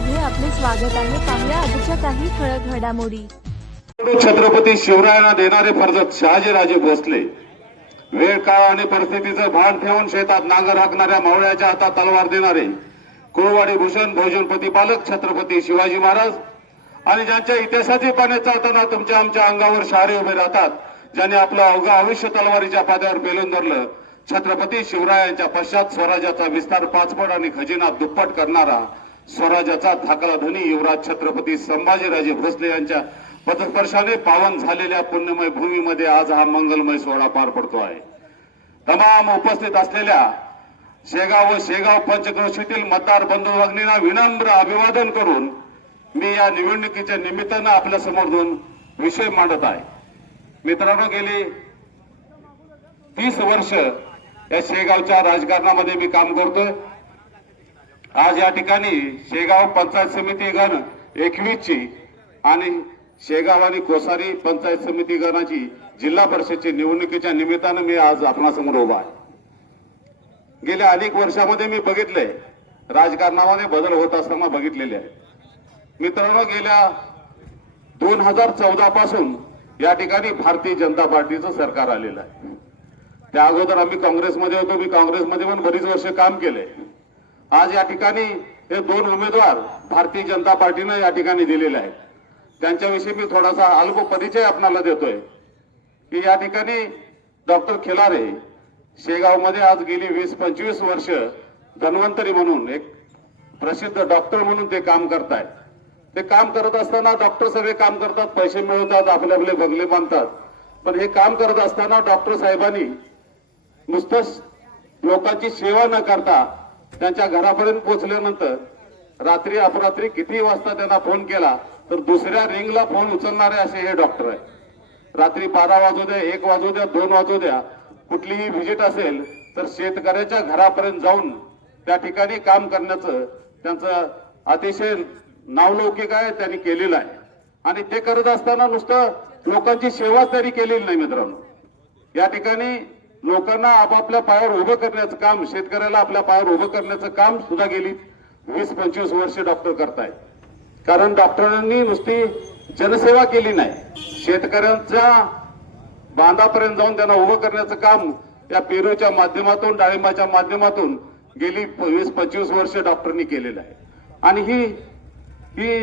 मध्ये आपले स्वागत आहे। पाहूया आजच्या काही ठळक घडामोडी। छत्रपती शिवरायांना देणारे फर्जत शहाजीराजे भोसले वेळ काळ आणि परिस्थितीचं भान ठेवून शेतात नांगर हाकणाऱ्या मावळ्याच्या हातात तलवार देणारे कुळवाडी भूषण भोजन प्रतिपालक छत्रपती शिवाजी महाराज आणि ज्यांच्या इतिहासाची पाने चालताना तुमच्या आमच्या अंगावर शहारे उभे राहतात, ज्यांनी आपलं अवघं आयुष्य तलवारीच्या पाद्यावर पेलून धरलं, छत्रपती शिवरायांच्या पश्चात स्वराज्याचा विस्तार पाचपट आणि खजिना दुप्पट करणारा स्वराज्याचा धाकला धनी युवराज छत्रपती संभाजीराजे भोसले यांच्या पदस्पर्शाने पावन झालेल्या पुण्यमय भूमीमध्ये आज हा मंगलमय सोहळा पार पडतो आहे। तमाम उपस्थित असलेल्या शेगाव व शेगाव पंचक्रोशीतील मतदार बंधू भगिनींना विनम्र अभिवादन करून मी या निवडणुकीच्या निमित्तानं आपल्या समोर दोन विषय मांडत आहे। मित्रांनो, गेली 30 वर्ष या शेगावच्या राजकारणामध्ये मी काम करतोय। आज या ठिकाणी शेगाव पंचायत समिती गण 21 ची आणि शेगाव आणि कोसारी पंचायत समिती गणाची जिल्हा परिषदची निवडणुकीच्या निमित्तानं मी आज आपणासमोर उभा आहे। गेल्या अनेक वर्षामध्ये मी बघितलंय, राजकारणामध्ये बदल होत असताना बघितलेले आहे। मित्रांनो, गेल्या 2014 पासून या ठिकाणी भारतीय जनता पार्टीचं सरकार आलेलं आहे। त्या अगोदर आम्ही काँग्रेसमध्ये होतो, मी काँग्रेसमध्ये पण बरीच वर्ष काम केलंय। आज या ठिकाणी हे दोन उमेदवार भारतीय जनता पार्टीनं या ठिकाणी दिलेले आहेत। त्यांच्याविषयी मी थोडासा अल्प परिचय आपल्याला देतोय की या ठिकाणी डॉक्टर खिलारे शेगावमध्ये आज गेली 20-25 वर्ष धन्वंतरी म्हणून एक प्रसिद्ध डॉक्टर म्हणून ते काम करतायत। ते काम करत असताना डॉक्टर सगळे काम करतात, पैसे मिळवतात, आपले आपले बंगले बांधतात, पण हे काम करत असताना डॉक्टर साहेबांनी नुसतंच लोकांची सेवा न करता त्यांच्या घरापर्यंत पोहोचल्यानंतर रात्री अपरात्री किती वाजता त्यांना फोन केला तर दुसऱ्या रिंगला फोन उचलणारे असे हे डॉक्टर आहे। रात्री 12 वाजू द्या, 1 वाजू द्या, 2 वाजू द्या, कुठलीही व्हिजिट असेल तर शेतकऱ्याच्या घरापर्यंत जाऊन त्या ठिकाणी काम करण्याचं त्यांचं अतिशय नावलौकिक आहे, त्यांनी केलेलं आहे। आणि ते करत असताना नुसतं लोकांची सेवा त्यांनी केलेली नाही मित्रांनो, या ठिकाणी लोकांना आपापल्या पायावर उभं करण्याचं काम, शेतकऱ्याला आपल्या पायावर उभं करण्याचं काम सुद्धा गेली 20-25 वर्ष डॉक्टर करतायत। कारण डॉक्टरांनी नुसती जनसेवा केली नाही, शेतकऱ्यांच्या बांधापर्यंत जाऊन त्यांना उभं करण्याचं काम या पेरूच्या माध्यमातून, डाळिंबाच्या माध्यमातून गेली 20-25 वर्ष डॉक्टरांनी केलेलं आहे। आणि ही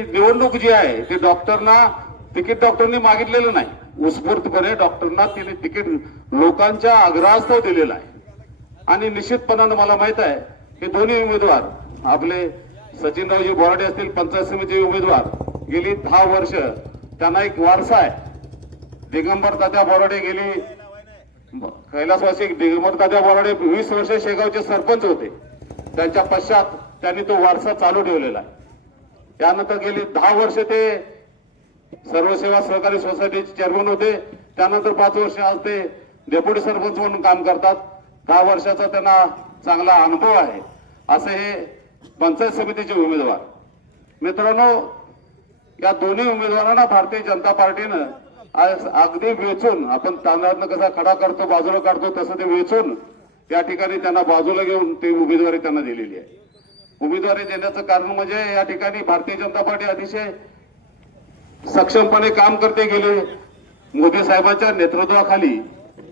निवडणूक जी आहे ते डॉक्टरना तिकीट डॉक्टरांनी मागितलेलं नाही, उत्स्फूर्तपणे डॉक्टरना तिने तिकीट लोकांच्या आग्रहास्तव दिलेलं आहे। आणि निश्चितपणानं मला माहित आहे की दोन्ही उमेदवार आपले सचिनरावजी बोराडे असतील पंचायत समितीचे उमेदवार, गेली 10 वर्ष त्यांना एक वारसा आहे। दिगंबर तात्या बोराडे गेली कैलासवासी दिगंबर तात्या बोराडे 20 वर्ष शेगावचे सरपंच होते, त्यांच्या पश्चात त्यांनी तो वारसा चालू ठेवलेला आहे। त्यानंतर गेली 10 वर्ष ते सर्वसेवा सहकारी सोसायटीचे चेअरमन होते, त्यानंतर 5 वर्ष आज ते डेप्युटी सरपंच म्हणून काम करतात। 10 वर्षाचा त्यांना चांगला अनुभव आहे असे हे पंचायत समितीचे उमेदवार। मित्रांनो, या दोन्ही उमेदवारांना भारतीय जनता पार्टीनं अगदी वेचून, आपण तांदळातनं कसा खडा करतो बाजूला काढतो तसं ते वेचून या ठिकाणी त्यांना बाजूला घेऊन ते उमेदवारी त्यांना दिलेली आहे। उमेदवारी देण्याचं कारण म्हणजे या ठिकाणी भारतीय जनता पार्टी अतिशय सक्षमपणे काम करते गेले मोदी साहेबांच्या नेतृत्वाखाली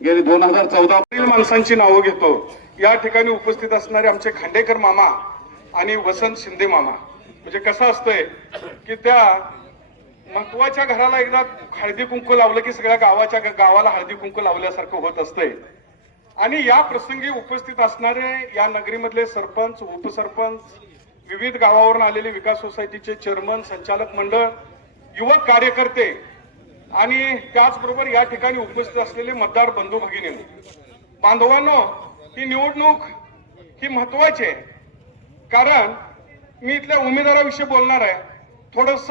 गेली 2014 माणसांची नावं घेतो। या ठिकाणी उपस्थित असणारे आमचे खांडेकर मामा आणि वसंत शिंदे मामा, म्हणजे कसं असतंय की त्या महत्वाच्या घराला एकदा हळदी कुंकू लावलं की सगळ्या गावाला हळदी कुंकू लावल्यासारखं होत असतंय। आणि या प्रसंगी उपस्थित असणारे या नगरीमधले सरपंच, उपसरपंच, विविध गावावरून आलेले विकास सोसायटीचे चेअरमन, संचालक मंडळ, युवक कार्यकर्ते आणि त्याचबरोबर या ठिकाणी उपस्थित असलेले मतदार बंधू भगिनी बांधवांनो, ही निवडणूक ही महत्वाची आहे। कारण मी इथल्या उमेदवाराविषयी बोलणार आहे। थोडस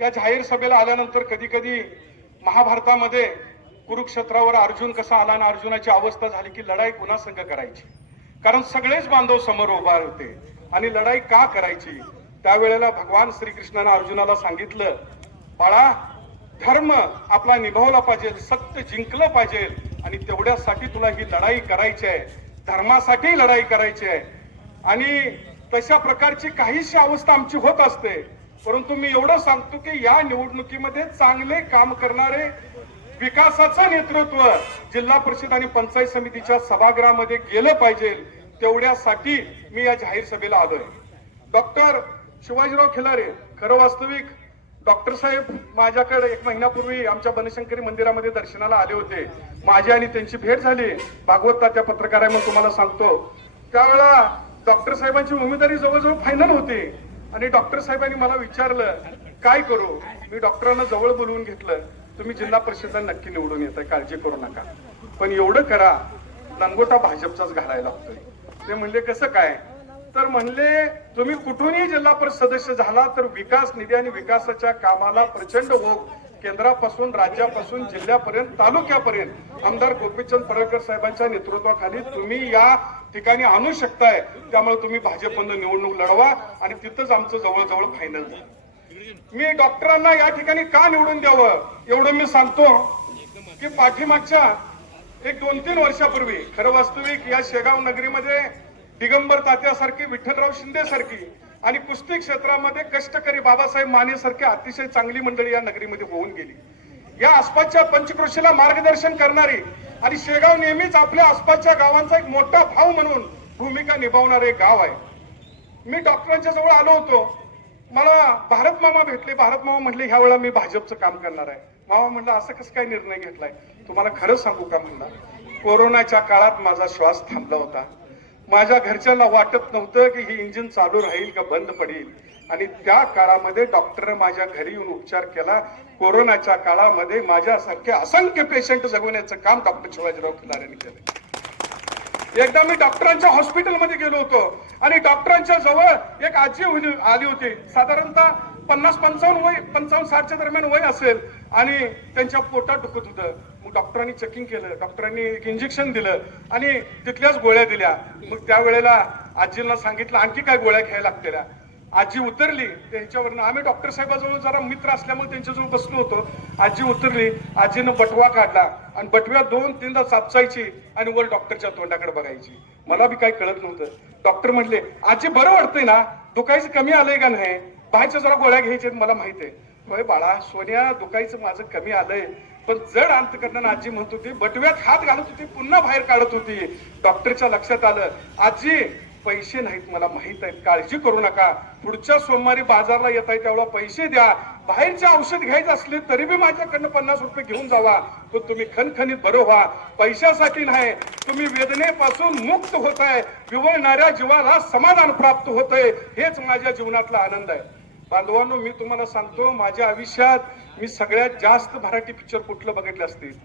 या जाहीर सभेला आल्यानंतर कधी कधी महाभारतामध्ये कुरुक्षेत्रावर अर्जुन कसा आला आणि अर्जुनाची अवस्था झाली की लढाई कुणा संघ करायची, कारण सगळेच बांधव समोर उभा होते आणि लढाई का करायची। त्यावेळेला भगवान श्रीकृष्णाने अर्जुनाला सांगितलं, बाळा, धर्म आपला निभावला पाहिजे, सत्य जिंकलं पाहिजे आणि तेवढ्यासाठी तुला ही लढाई करायची आहे, धर्मासाठी लढाई करायची आहे। आणि तशा प्रकारची काहीशी अवस्था आमची होत असते. परंतु मी एवढं सांगतो की या निवडणुकीमध्ये चांगले काम करणारे विकासाचं नेतृत्व जिल्हा परिषद आणि पंचायत समितीच्या सभागृहामध्ये गेलं पाहिजे. तेवढ्यासाठी मी या जाहीर सभेला आलोय. डॉक्टर शिवाजीराव खिलारे, खरं वास्तविक डॉक्टर साहेब माझ्याकडे 1 महिन्यापूर्वी आमच्या बनशंकरी मंदिरामध्ये दर्शनाला आले होते. माझी आणि त्यांची भेट झाली. भागवत तात्या पत्रकार आहे म्हणून तुम्हाला सांगतो. त्यावेळेला डॉक्टर साहेबांची उमेदवारी जवळजवळ फायनल होती आणि डॉक्टर साहेबांनी मला विचारलं काय करू. मी डॉक्टरांना जवळ बोलवून घेतलं. तुम्ही जिल्हा परिषदला नक्की निवडून येताय, काळजी करू नका, पण एवढं करा लंगोटा भाजपचाच घालायला लागतोय. ते म्हणले कसं काय, तर म्हणले तुम्ही कुठूनही जिल्हा परिषद सदस्य झाला तर विकास निधी आणि विकासाच्या कामाला प्रचंड ओघ केंद्रापासून राज्यापासून जिल्ह्यापर्यंत तालुक्यापर्यंत आमदार गोपीचंद पडळकर साहेबांच्या नेतृत्वाखाली तुम्ही या ठिकाणी आणू शकताय. त्यामुळे तुम्ही भाजपमधून निवडणूक लढवा आणि तिथंच आमचं जवळजवळ फायनल झालं. मी डॉक्टरांना या ठिकाणी का निवडून द्यावं एवढं मी सांगतो की पाठीमागच्या 1-2-3 वर्षापूर्वी खरं वास्तविक या शेगाव नगरीमध्ये दिगंबर तात्यासारखी, विठ्ठलराव शिंदे सारखी आणि कुस्ती क्षेत्रामध्ये कष्टकरी बाबासाहेब माने सारखी अतिशय चांगली मंडळी या नगरीमध्ये होऊन गेली. या आसपासच्या पंचक्रोशीला मार्गदर्शन करणारी आणि शेगाव नेहमीच आपल्या आसपासच्या गावांचा एक मोठा भाऊ म्हणून भूमिका निभावणारे गाव आहे. मी डॉक्टरांच्या जवळ आलो होतो. मला भारत मामा भेटले. भारत मामा म्हटले ह्या वेळेला मी भाजपचं काम करणार आहे. मामा म्हणलं असं कसं काय निर्णय घेतलाय. तुम्हाला खरं सांगू का म्हणला, कोरोनाच्या काळात माझा श्वास थांबला होता. माझ्या घरच्यांना वाटत नव्हतं की ही इंजिन चालू राहील का बंद पडेल आणि त्या काळामध्ये डॉक्टरने माझ्या घरी येऊन उपचार केला. कोरोनाच्या काळामध्ये माझ्यासारखे असंख्य पेशंट जगवण्याचं काम डॉक्टर शिवाजीराव खिलारेंनी केलं. एकदा मी डॉक्टरांच्या हॉस्पिटलमध्ये गेलो होतो आणि डॉक्टरांच्या जवळ एक आजी आली होती. साधारणतः 50-55 वय, 55-60च्या दरम्यान वय असेल आणि त्यांच्या पोटात दुखत होतं. मग डॉक्टरांनी चेकिंग केलं, डॉक्टरांनी एक इंजेक्शन दिलं आणि तिथल्याच गोळ्या दिल्या. मग त्यावेळेला आजीला सांगितलं आणखी काय गोळ्या घ्यायला लागलेल्या. आजी उतरली त्यांच्यावरनं. आम्ही डॉक्टर साहेबाजवळ जरा मित्र असल्यामुळे त्यांच्याजवळ बसलो होतो. आजी उतरली, आजीनं बटवा काढला आणि बटव्या 2-3दा चापसायची आणि वर डॉक्टरच्या तोंडाकडे बघायची. मला बी काही कळत नव्हतं. डॉक्टर म्हटले आजी बरं वाटतंय ना, दुखायचं कमी आलंय का नाही, बाहेरच्या जरा गोळ्या घ्यायच्या. मला माहित आहे. होय बाळा सोन्या, दुखायचं माझं कमी आलंय, पण जड अंतकरणानं आजी म्हणत होती, बटव्यात हात घालत होती, पुन्हा बाहेर काढत होती. डॉक्टरच्या लक्षात आलं आजी पैसे नाहीत मला माहित आहेत, काळजी करू नका, पुढच्या सोमवारी बाजारला येत आहे तेवढा पैसे द्या, बाहेरचे औषध घ्यायचे असले तरी बी माझ्याकडनं 50 रुपये घेऊन जावा, पण तुम्ही खणखणीत बरं व्हा. पैशासाठी नाही, तुम्ही वेदनेपासून मुक्त होताय, विवळणाऱ्या जीवाला समाधान प्राप्त होतंय, हेच माझ्या जीवनातला आनंद आहे. बांधवांनो, मी तुम्हाला सांगतो माझ्या आयुष्यात मी सगळ्यात जास्त मराठी पिक्चर कुठलं बघितलं असतील,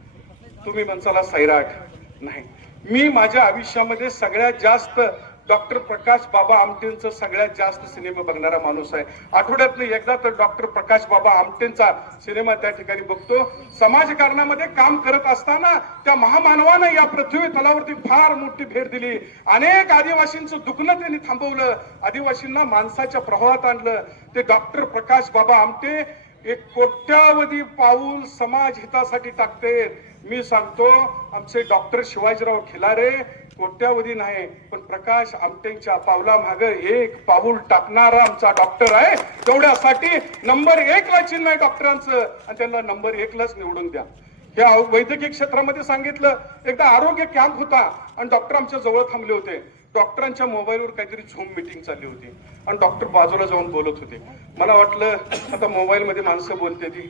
तुम्ही म्हणसाला सैराट नाही, मी माझ्या आयुष्यामध्ये सगळ्यात जास्त डॉक्टर प्रकाश बाबा आमटेंचं सगळ्यात जास्त सिनेमा बघणारा माणूस आहे. आठवड्यातनं एकदा तर डॉक्टर प्रकाश बाबा आमटेंचा सिनेमा त्या ठिकाणी बघतो. समाजकारणामध्ये काम करत असताना त्या महामानवानं या पृथ्वी तलावरती फार मोठी भेट दिली. अनेक आदिवासींचं दुखणं त्यांनी थांबवलं, आदिवासींना माणसाच्या प्रवाहात आणलं. ते डॉक्टर प्रकाश बाबा आमटे एक कोट्यावधी पाऊल समाज हितासाठी टाकते. मी सांगतो आमचे डॉक्टर शिवाजीराव खिलारे कोट्यावधी नाही, पण प्रकाश आमटेंच्या पावला मागे एक पाऊल टाकणारा आमचा डॉक्टर आहे. तेवढ्यासाठी नंबर 1 ला चिन्ह आहे डॉक्टरांचं आणि त्यांना नंबर 1 लाच निवडून द्या. या वैद्यकीय क्षेत्रामध्ये सांगितलं, एकदा आरोग्य कॅम्प होता आणि डॉक्टर आमच्या जवळ थांबले होते. डॉक्टरांच्या मोबाईलवर काहीतरी झूम मीटिंग चालली होती आणि डॉक्टर बाजूला जाऊन बोलत होते. मला वाटलं आता मोबाईल मध्ये माणसं बोलते ती,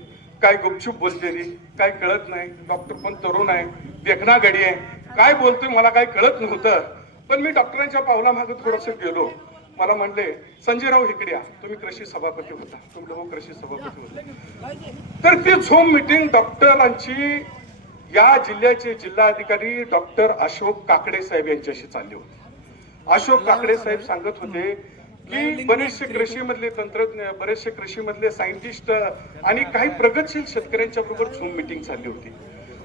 काय गुपचूप बोलते ती, काय कळत नाही. डॉक्टर पण तरुण आहे, देखणा गडी आहे, काय बोलतोय मला काय कळत नव्हतं. पण मी डॉक्टरांच्या पावला मागे थोडंसं गेलो. मला म्हणले संजयराव इकडे या, तुम्ही कृषी सभापती होता. तुम्ही हो कृषी सभापती होते. तर ती झूम मीटिंग डॉक्टरांची या जिल्ह्याचे जिल्हाधिकारी डॉक्टर अशोक काकडे साहेब यांच्याशी चालली होती. अशोक काकडे साहेब सांगत होते की बरेचसे कृषी मधले तंत्रज्ञ, बरेचसे कृषी मधले सायंटिस्ट आणि काही प्रगतशील शेतकऱ्यांच्या बरोबर झूम मीटिंग चालली होती.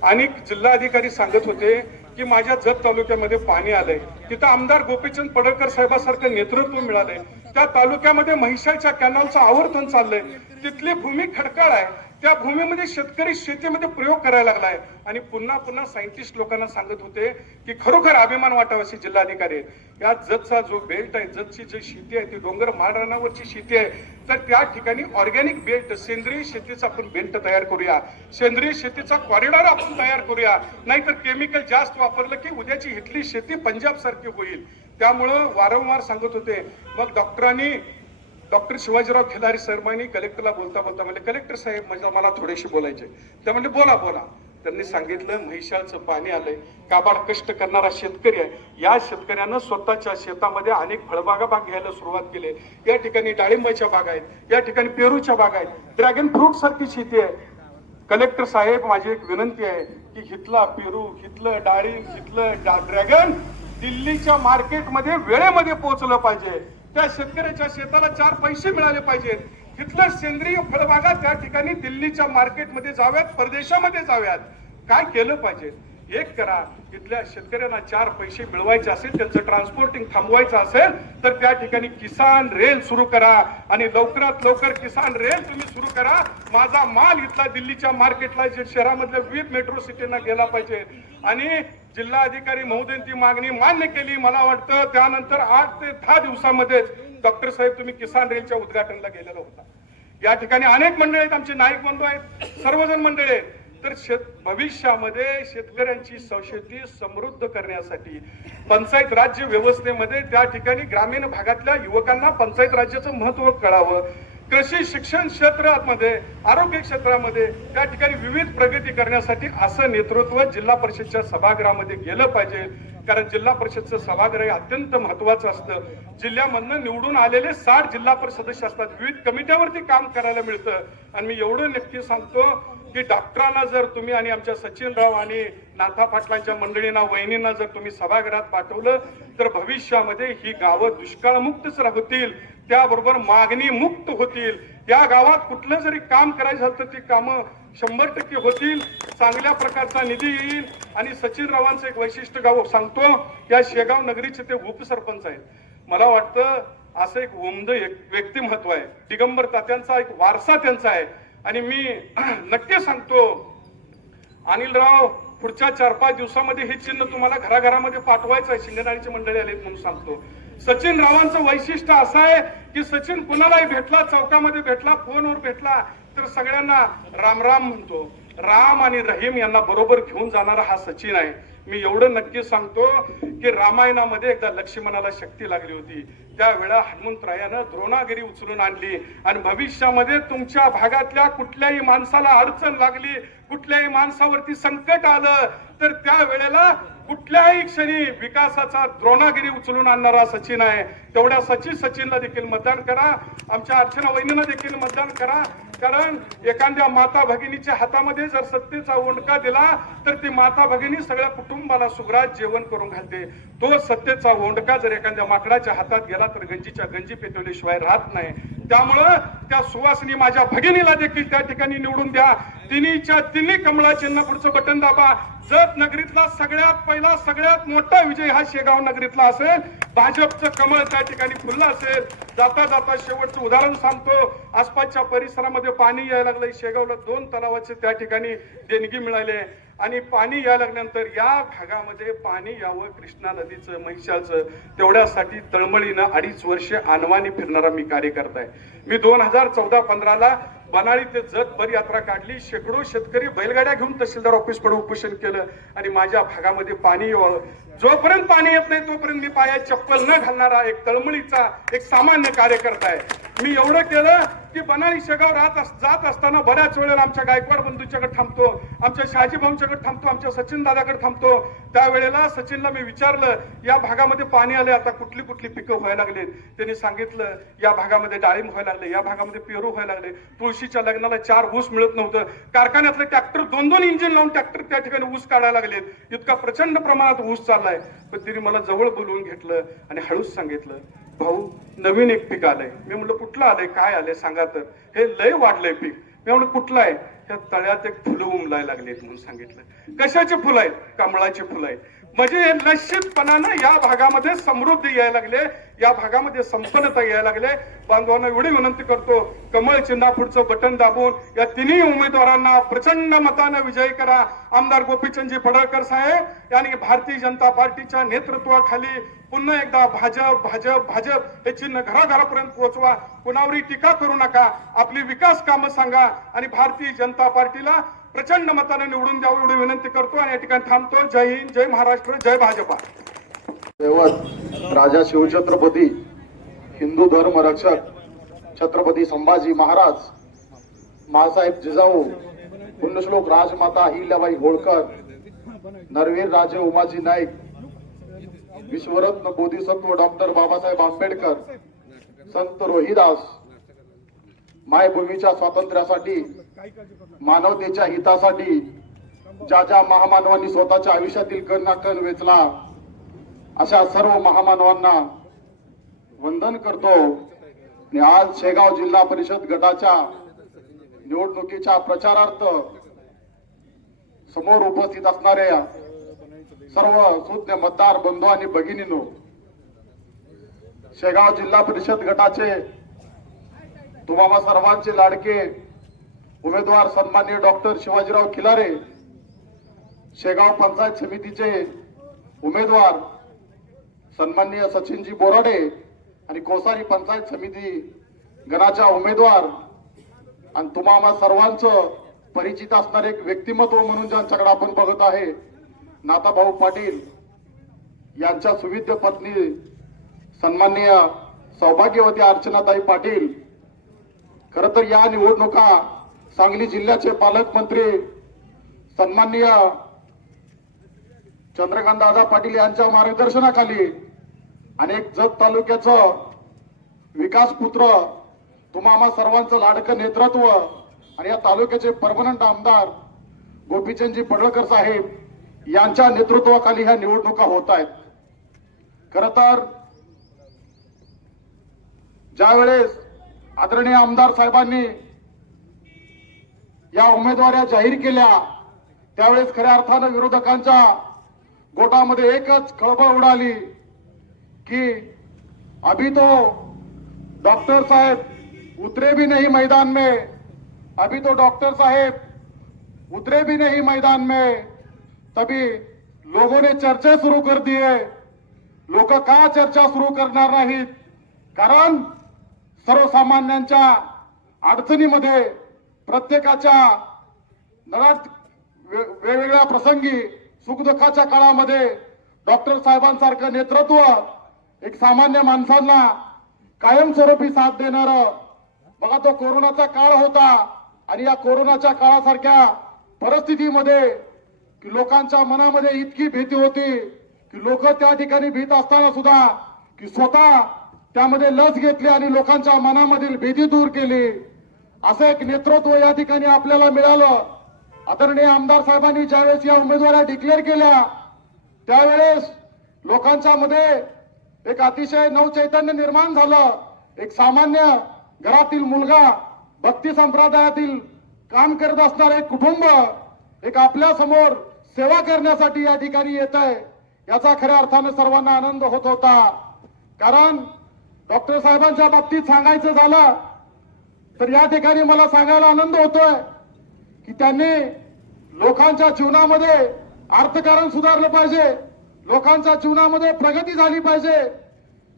आणि जिल्हाधिकारी सांगत होते की माझ्या जत तालुक्यामध्ये पाणी आलंय, तिथं आमदार गोपीचंद पडळकर साहेबांसारखं नेतृत्व मिळालंय, त्या तालुक्यामध्ये म्हैसाळच्या कॅनलचं आवर्तन चाललंय, तिथली भूमी खडकाळ आहे, त्या भूमीमध्ये शेतकरी शेतीमध्ये प्रयोग करायला लागलाय आणि पुन्हा पुन्हा सायंटिस्ट लोकांना सांगत होते की खरोखर अभिमान वाटावा असे जिल्हाधिकारी आहेत. या जतचा जो बेल्ट आहे, जतची जी शेती आहे ती डोंगर माळरानावरची शेती आहे, तर त्या ठिकाणी ऑर्गॅनिक बेल्ट, सेंद्रिय शेतीचा आपण बेल्ट तयार करूया, सेंद्रिय शेतीचा कॉरिडॉर आपण तयार करूया, नाहीतर केमिकल जास्त वापरलं की उद्याची इथली शेती पंजाब सारखी होईल. त्यामुळं वारंवार सांगत होते. मग डॉक्टर शिवाजीराव खिलारी शर्मांनी कलेक्टरला बोलता बोलता म्हणले, कलेक्टर साहेब म्हणजे मला थोडेसे बोलायचे. ते म्हणले बोला बोला. त्यांनी सांगितलं म्हैसाळचं पाणी आलंय, काबाड कष्ट करणारा शेतकरी आहे, या शेतकऱ्यानं स्वतःच्या शेतामध्ये अनेक फळबागा बाग घ्यायला सुरुवात केली. या ठिकाणी डाळिंबाच्या बाग आहेत, या ठिकाणी पेरूच्या बाग आहेत, ड्रॅगन फ्रूट सारखी शेती आहे. कलेक्टर साहेब माझी एक विनंती आहे की हिथला पेरू, हिथलं डाळिंब, हिथलं ड्रॅगन दिल्लीच्या मार्केटमध्ये वेळेमध्ये पोहोचलं पाहिजे. त्या शेतकऱ्याच्या शेताला 4 पैसे मिळाले पाहिजेत. तिथलं सेंद्रिय फळबागा त्या ठिकाणी दिल्लीच्या मार्केटमध्ये जाव्यात, परदेशामध्ये जाव्यात. काय केलं पाहिजे? एक करा, तिथल्या शेतकऱ्यांना 4 पैसे मिळवायचे असेल, त्यांचं ट्रान्सपोर्टिंग थांबवायचं असेल तर त्या ठिकाणी किसान रेल सुरू करा आणि लवकरात लवकर किसान रेल तुम्ही सुरू करा. माझा माल इथला दिल्लीच्या मार्केटला, जे शहरामधल्या विविध मेट्रो सिटीना गेला पाहिजे. आणि जिल्हाधिकारी महोदयांनी ती मागणी मान्य केली. मला वाटतं त्यानंतर 8 ते 10 दिवसामध्येच डॉक्टर साहेब तुम्ही किसान रेलच्या उद्घाटनाला गेलेला होता. या ठिकाणी अनेक मंडळी आहेत, आमचे नाईक बंधू आहेत, सर्वजण मंडळी आहेत. तर भविष्यामध्ये शेतकऱ्यांची शेती समृद्ध करण्यासाठी पंचायत राज्य व्यवस्थेमध्ये त्या ठिकाणी ग्रामीण भागातल्या युवकांना पंचायत राज्याचं महत्व कळावं. कृषी शिक्षण क्षेत्रामध्ये, आरोग्य क्षेत्रामध्ये त्या ठिकाणी विविध प्रगती करण्यासाठी असं नेतृत्व जिल्हा परिषदच्या सभागृहामध्ये गेलं पाहिजे. कारण जिल्हा परिषदचं सभागृह हे अत्यंत महत्वाचं असतं. जिल्ह्यामधनं निवडून आलेले 60 जिल्हा परिषद सदस्य असतात, विविध कमिट्यावरती काम करायला मिळतं. आणि मी एवढं नक्की सांगतो की डॉक्टरांना जर तुम्ही आणि आमच्या सचिनराव आणि नाथा पाटलांच्या मंडळींना, वहिनींना जर तुम्ही सभागृहात पाठवलं तर भविष्यामध्ये ही गावं दुष्काळमुक्तच राहतील, त्याबरोबर मागणी मुक्त होतील. या गावात कुठलं जरी काम करायचं झालं तर ती कामं 100% होतील. चांगल्या प्रकारचा निधी येईल. आणि सचिनरावांचं एक वैशिष्ट्य गाव सांगतो, या शेगाव नगरीचे ते उपसरपंच आहेत. मला वाटतं असं एक उमद व्यक्तिमत्व आहे, दिगंबर तात्यांचा एक वारसा त्यांचा आहे. आणि मी नक्की सांगतो अनिलराव, पुढच्या 4-5 दिवसामध्ये हे चिन्ह तुम्हाला घराघरामध्ये पाठवायचं आहे. शिंगणारीची मंडळी आलेत म्हणून सांगतो. सचिन रावांचं वैशिष्ट्य असं आहे की सचिन कुणालाही भेटला, चौकामध्ये भेटला, फोनवर भेटला तर सगळ्यांना राम राम म्हणतो. राम आणि रहीम यांना बरोबर घेऊन जाणारा हा सचिन आहे. मी एवढं नक्की सांगतो की रामायणामध्ये एकदा लक्ष्मणाला शक्ती लागली होती, त्यावेळा हनुमंतरायानं द्रोणागिरी उचलून आणली. आणि भविष्यामध्ये तुमच्या भागातल्या कुठल्याही माणसाला अडचण लागली, कुठल्याही माणसावरती संकट आलं तर त्या वेळेला कुठल्याही क्षणी विकासाचा द्रोणागिरी उचलून आणणारा सचिन आहे. तेवढ्या सचिनला देखील मतदान करा, आमच्या अर्चना वहिनींना देखील मतदान करा. कारण एखाद्या माता भगिनीच्या हातामध्ये जर सत्तेचा ओंडका दिला तर ती माता भगिनी सगळ्या कुटुंबाला सुग्रात जेवण करून घालते. तो सत्तेचा ओंडका जर एखाद्या माकडाच्या हातात गेला तर गंजीच्या गंजी पेटवल्याशिवाय राहत नाही. त्यामुळं त्या सुवासिनी माझ्या भगिनीला देखील त्या ठिकाणी निवडून द्या. तिन्ही कमळा चिन्ह पुढचं बटन दाबा. जत नगरीतला सगळ्यात पहिला, सगळ्यात मोठा विजय हा शेगाव नगरीतला असेल. भाजपचं कमळ त्या ठिकाणी फुललं असेल. जाता जाता शेवटचं उदाहरण सांगतो. आसपासच्या परिसरामध्ये पाणी यायला लागलंय. शेगावला 2 तलावाचे त्या ठिकाणी देणगी मिळाले. आणि पाणी यायला लागल्यानंतर या भागामध्ये पाणी यावं कृष्णा नदीचं, म्हैसाळचं, तेवढ्यासाठी तळमळीनं 2.5 वर्ष अनवाणी फिरणारा मी कार्यकर्ता आहे. मी 2014-15ला बनाळी ते जतभर यात्रा काढली. शेकडो शेतकरी बैलगाड्या घेऊन तहसीलदार ऑफिस पुढे उपोषण केलं. आणि माझ्या भागामध्ये पाणी यावं, जोपर्यंत पाणी येत नाही तोपर्यंत मी पायात चप्पल न घालणारा एक तळमळीचा, एक सामान्य कार्यकर्ता आहे. मी एवढं केलं की बनाळी शेगाव जात असताना बऱ्याच वेळेला आमच्या गायकवाड बंधूंच्याकडे थांबतो, आमच्या शहाजी भाऊंच्याकडे थांबतो, आमच्या सचिन दादाकडे थांबतो. त्यावेळेला सचिनला मी विचारलं, या भागामध्ये पाणी आले, आता कुठली कुठली पिकं व्हायला लागलीत. त्यांनी सांगितलं या भागामध्ये डाळिंब व्हायला लागले, या भागामध्ये पेरू व्हायला लागले. तुळशीच्या लग्नाला 4 ऊस मिळत नव्हतं. कारखान्यातले ट्रॅक्टर 2-2 इंजिन लावून ट्रॅक्टर त्या ठिकाणी ऊस काढायला लागलेत. इतका प्रचंड प्रमाणात ऊस चाललाय. पण तिने मला जवळ बोलवून घेतलं आणि हळूच सांगितलं, भाऊ नवीन एक पीक आलंय. मी म्हणलं कुठलं आलंय, काय आलंय सांगा तर. हे लय वाढलंय पीक. मी म्हणलं कुठलं आहे. त्या तळ्यात एक फुलं उमलायला लागलेत म्हणून सांगितलं. कशाची फुलं आहेत? कमळाची फुलं आहेत. म्हणजे निश्चितपणानं या भागामध्ये समृद्धी यायला लागले, या भागामध्ये संपन्नता यायला लागले. बांधवांना एवढी विनंती करतो, कमळ चिन्हा पुढचं बटन दाबून या तिन्ही उमेदवारांना प्रचंड मतानं विजयी करा. आमदार गोपीचंदजी पडळकर साहेब यांनी भारतीय जनता पार्टीच्या नेतृत्वाखाली पुन्हा एकदा भाजप भाजप भाजप हे चिन्ह घराघरापर्यंत पोहोचवा. कुणावरही टीका करू नका, आपली विकास कामं सांगा आणि भारतीय जनता पार्टीला प्रचंड मताने निवडून द्यावं एवढी विनंती करतो आणि या ठिकाणी थांबतो. जय हिंद, जय महाराष्ट्र, जय भाजपा. दैवत राजा शिवछत्रपती हिंदू धर्म रक्षक छत्रपती संभाजी महाराज, मासाहेब जिजाऊ, पुण्यश्लोक राजमाता अहिल्याबाई होळकर, नरवीर राजे उमाजी नाईक, विश्वरत्न बोधिसत्व डॉक्टर बाबासाहेब आंबेडकर, संत रोहिदास, मायभूमीच्या स्वातंत्र्यासाठी, मानवतेच्या हितासाठी ज्या ज्या महामानवांनी स्वतःच्या आयुष्यातील कण ना कण वेचला, अशा सर्व महामानवांना वंदन करतो. आणि आज शेगाव जिल्हा परिषद गटाच्या निवडणुकीच्या प्रचारार्थ समोर उपस्थित असणाऱ्या सर्व सुज्ञ मतदार बंधू आणि भगिनींनो, शेगाव जिल्हा परिषद गटाचे तुम्हा सर्वांचे लाडके उमेदवार सन्माननीय डॉक्टर शिवाजीराव खिलारे, शेगाव पंचायत समितीचे उमेदवार सन्माननीय सचिनजी बोराडे आणि कोसारी पंचायत समिती गणाच्या उमेदवार आणि तुम्हा सर्वांचं परिचित असणारे एक व्यक्तिमत्व म्हणून ज्यांच्याकडे आपण बघत आहे, नाथाभाऊ पाटील यांच्या सुविद्य पत्नी सन्माननीय सौभाग्यवती अर्चनाताई पाटील. खर तर या निवडणुका सांगली जिल्ह्याचे पालकमंत्री सन्माननीय चंद्रकांतदादा पाटील यांच्या मार्गदर्शनाखाली अनेक जत तालुक्याचं विकास पुत्र, तुम्हा सर्वांचं लाडकं नेतृत्व आणि या तालुक्याचे परमनंट आमदार गोपीचंदजी पडळकर साहेब यांच्या नेतृत्वाखाली ह्या निवडणुका होत आहेत. खर तर ज्या वेळेस आदरणीय आमदार साहेबांनी या उमेदवाऱ्या जाहीर केल्या, त्यावेळेस खऱ्या अर्थानं विरोधकांच्या गोटामध्ये एकच खळबळ उडाली की अभी तो डॉक्टर साहेब उतरे भी नहीं मैदान में, अभी तो डॉक्टर साहेब उतरे भी नहीं मैदान में. तभी लोगों ने चर्चा सुरू कर दी है. लोक का चर्चा सुरू करणार नाहीत? कारण सर्वसामान्यांच्या अडचणीमध्ये, प्रत्येकाच्या नळात वेगवेगळ्या प्रसंगी सुखदुःखाच्या काळामध्ये डॉक्टर साहेबांसारखं नेतृत्व एक सामान्य माणसांना कायमस्वरूपी साथ देणार. बघा, तो कोरोनाचा काळ होता आणि या कोरोनाच्या काळासारख्या परिस्थितीमध्ये की लोकांच्या मनामध्ये इतकी भीती होती की लोक त्या ठिकाणी भीत असताना सुद्धा की स्वतः त्यामध्ये लस घेतली आणि लोकांच्या मनामधील भीती दूर केली. असं एक नेतृत्व या ठिकाणी आपल्याला मिळालं. आदरणीय आमदार साहेबांनी ज्यावेळेस या उमेदवाऱ्या डिक्लेअर केल्या, त्यावेळेस लोकांच्या मध्ये एक अतिशय नवचैतन्य निर्माण झालं. एक सामान्य घरातील मुलगा, भक्ती संप्रदायातील काम करत असणारे कुटुंब एक आपल्या समोर सेवा करण्यासाठी या ठिकाणी येत आहे, याचा खऱ्या अर्थानं सर्वांना आनंद होत होता. कारण डॉक्टर साहेबांच्या बाबतीत सांगायचं झालं तर या ठिकाणी मला सांगायला आनंद होतोय की त्यांनी लोकांच्या जीवनामध्ये अर्थकारण सुधारलं पाहिजे, लोकांच्या जीवनामध्ये प्रगती झाली पाहिजे,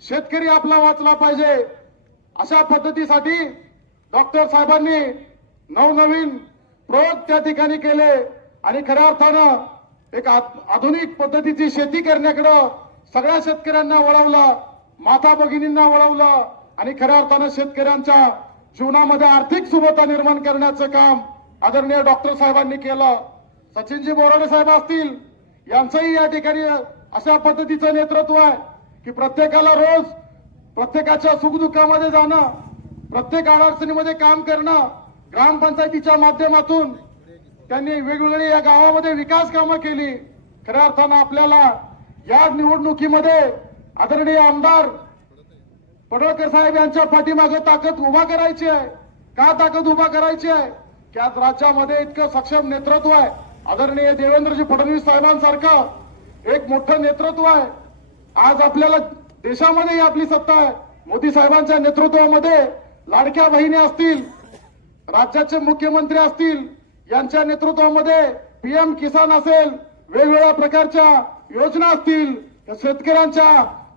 शेतकरी आपला वाचला पाहिजे. अशा पद्धतीसाठी डॉक्टर साहेबांनी नवनवीन प्रयोग त्या ठिकाणी केले आणि खऱ्या अर्थानं एक आधुनिक पद्धतीची शेती करण्याकडे सगळ्या शेतकऱ्यांना वळवलं, माता भगिनींना वळवलं आणि खऱ्या अर्थानं शेतकऱ्यांच्या जीवनामध्ये आर्थिक सुबत्ता निर्माण करण्याचं काम आदरणीय डॉक्टर साहेबांनी केलं. सचिनजी बोराडे साहेब असतील, यांचंही या ठिकाणी अशा पद्धतीचं नेतृत्व आहे की प्रत्येकाला रोज प्रत्येकाच्या सुखदुःखामध्ये जाणं, प्रत्येक अडचणीमध्ये काम करणं. ग्रामपंचायतीच्या माध्यमातून त्यांनी वेगवेगळी या गावामध्ये विकास कामं केली. खऱ्या अर्थानं आपल्याला या निवडणुकीमध्ये आदरणीय आमदार पडळकर साहेब यांच्या पाठीमागे ताकद उभा करायची आहे. का ताकद उभा करायची आहे की आज राज्यामध्ये इतकं सक्षम नेतृत्व आहे. आदरणीय देवेंद्रजी फडणवीस साहेबांसारखं एक मोठं नेतृत्व आहे. आज आपल्याला देशामध्ये आपली सत्ता आहे. मोदी साहेबांच्या नेतृत्वामध्ये लाडक्या बहिणी असतील, राज्याचे मुख्यमंत्री असतील, यांच्या नेतृत्वामध्ये पीएम किसान असेल, वेगवेगळ्या प्रकारच्या योजना असतील, त्या शेतकऱ्यांच्या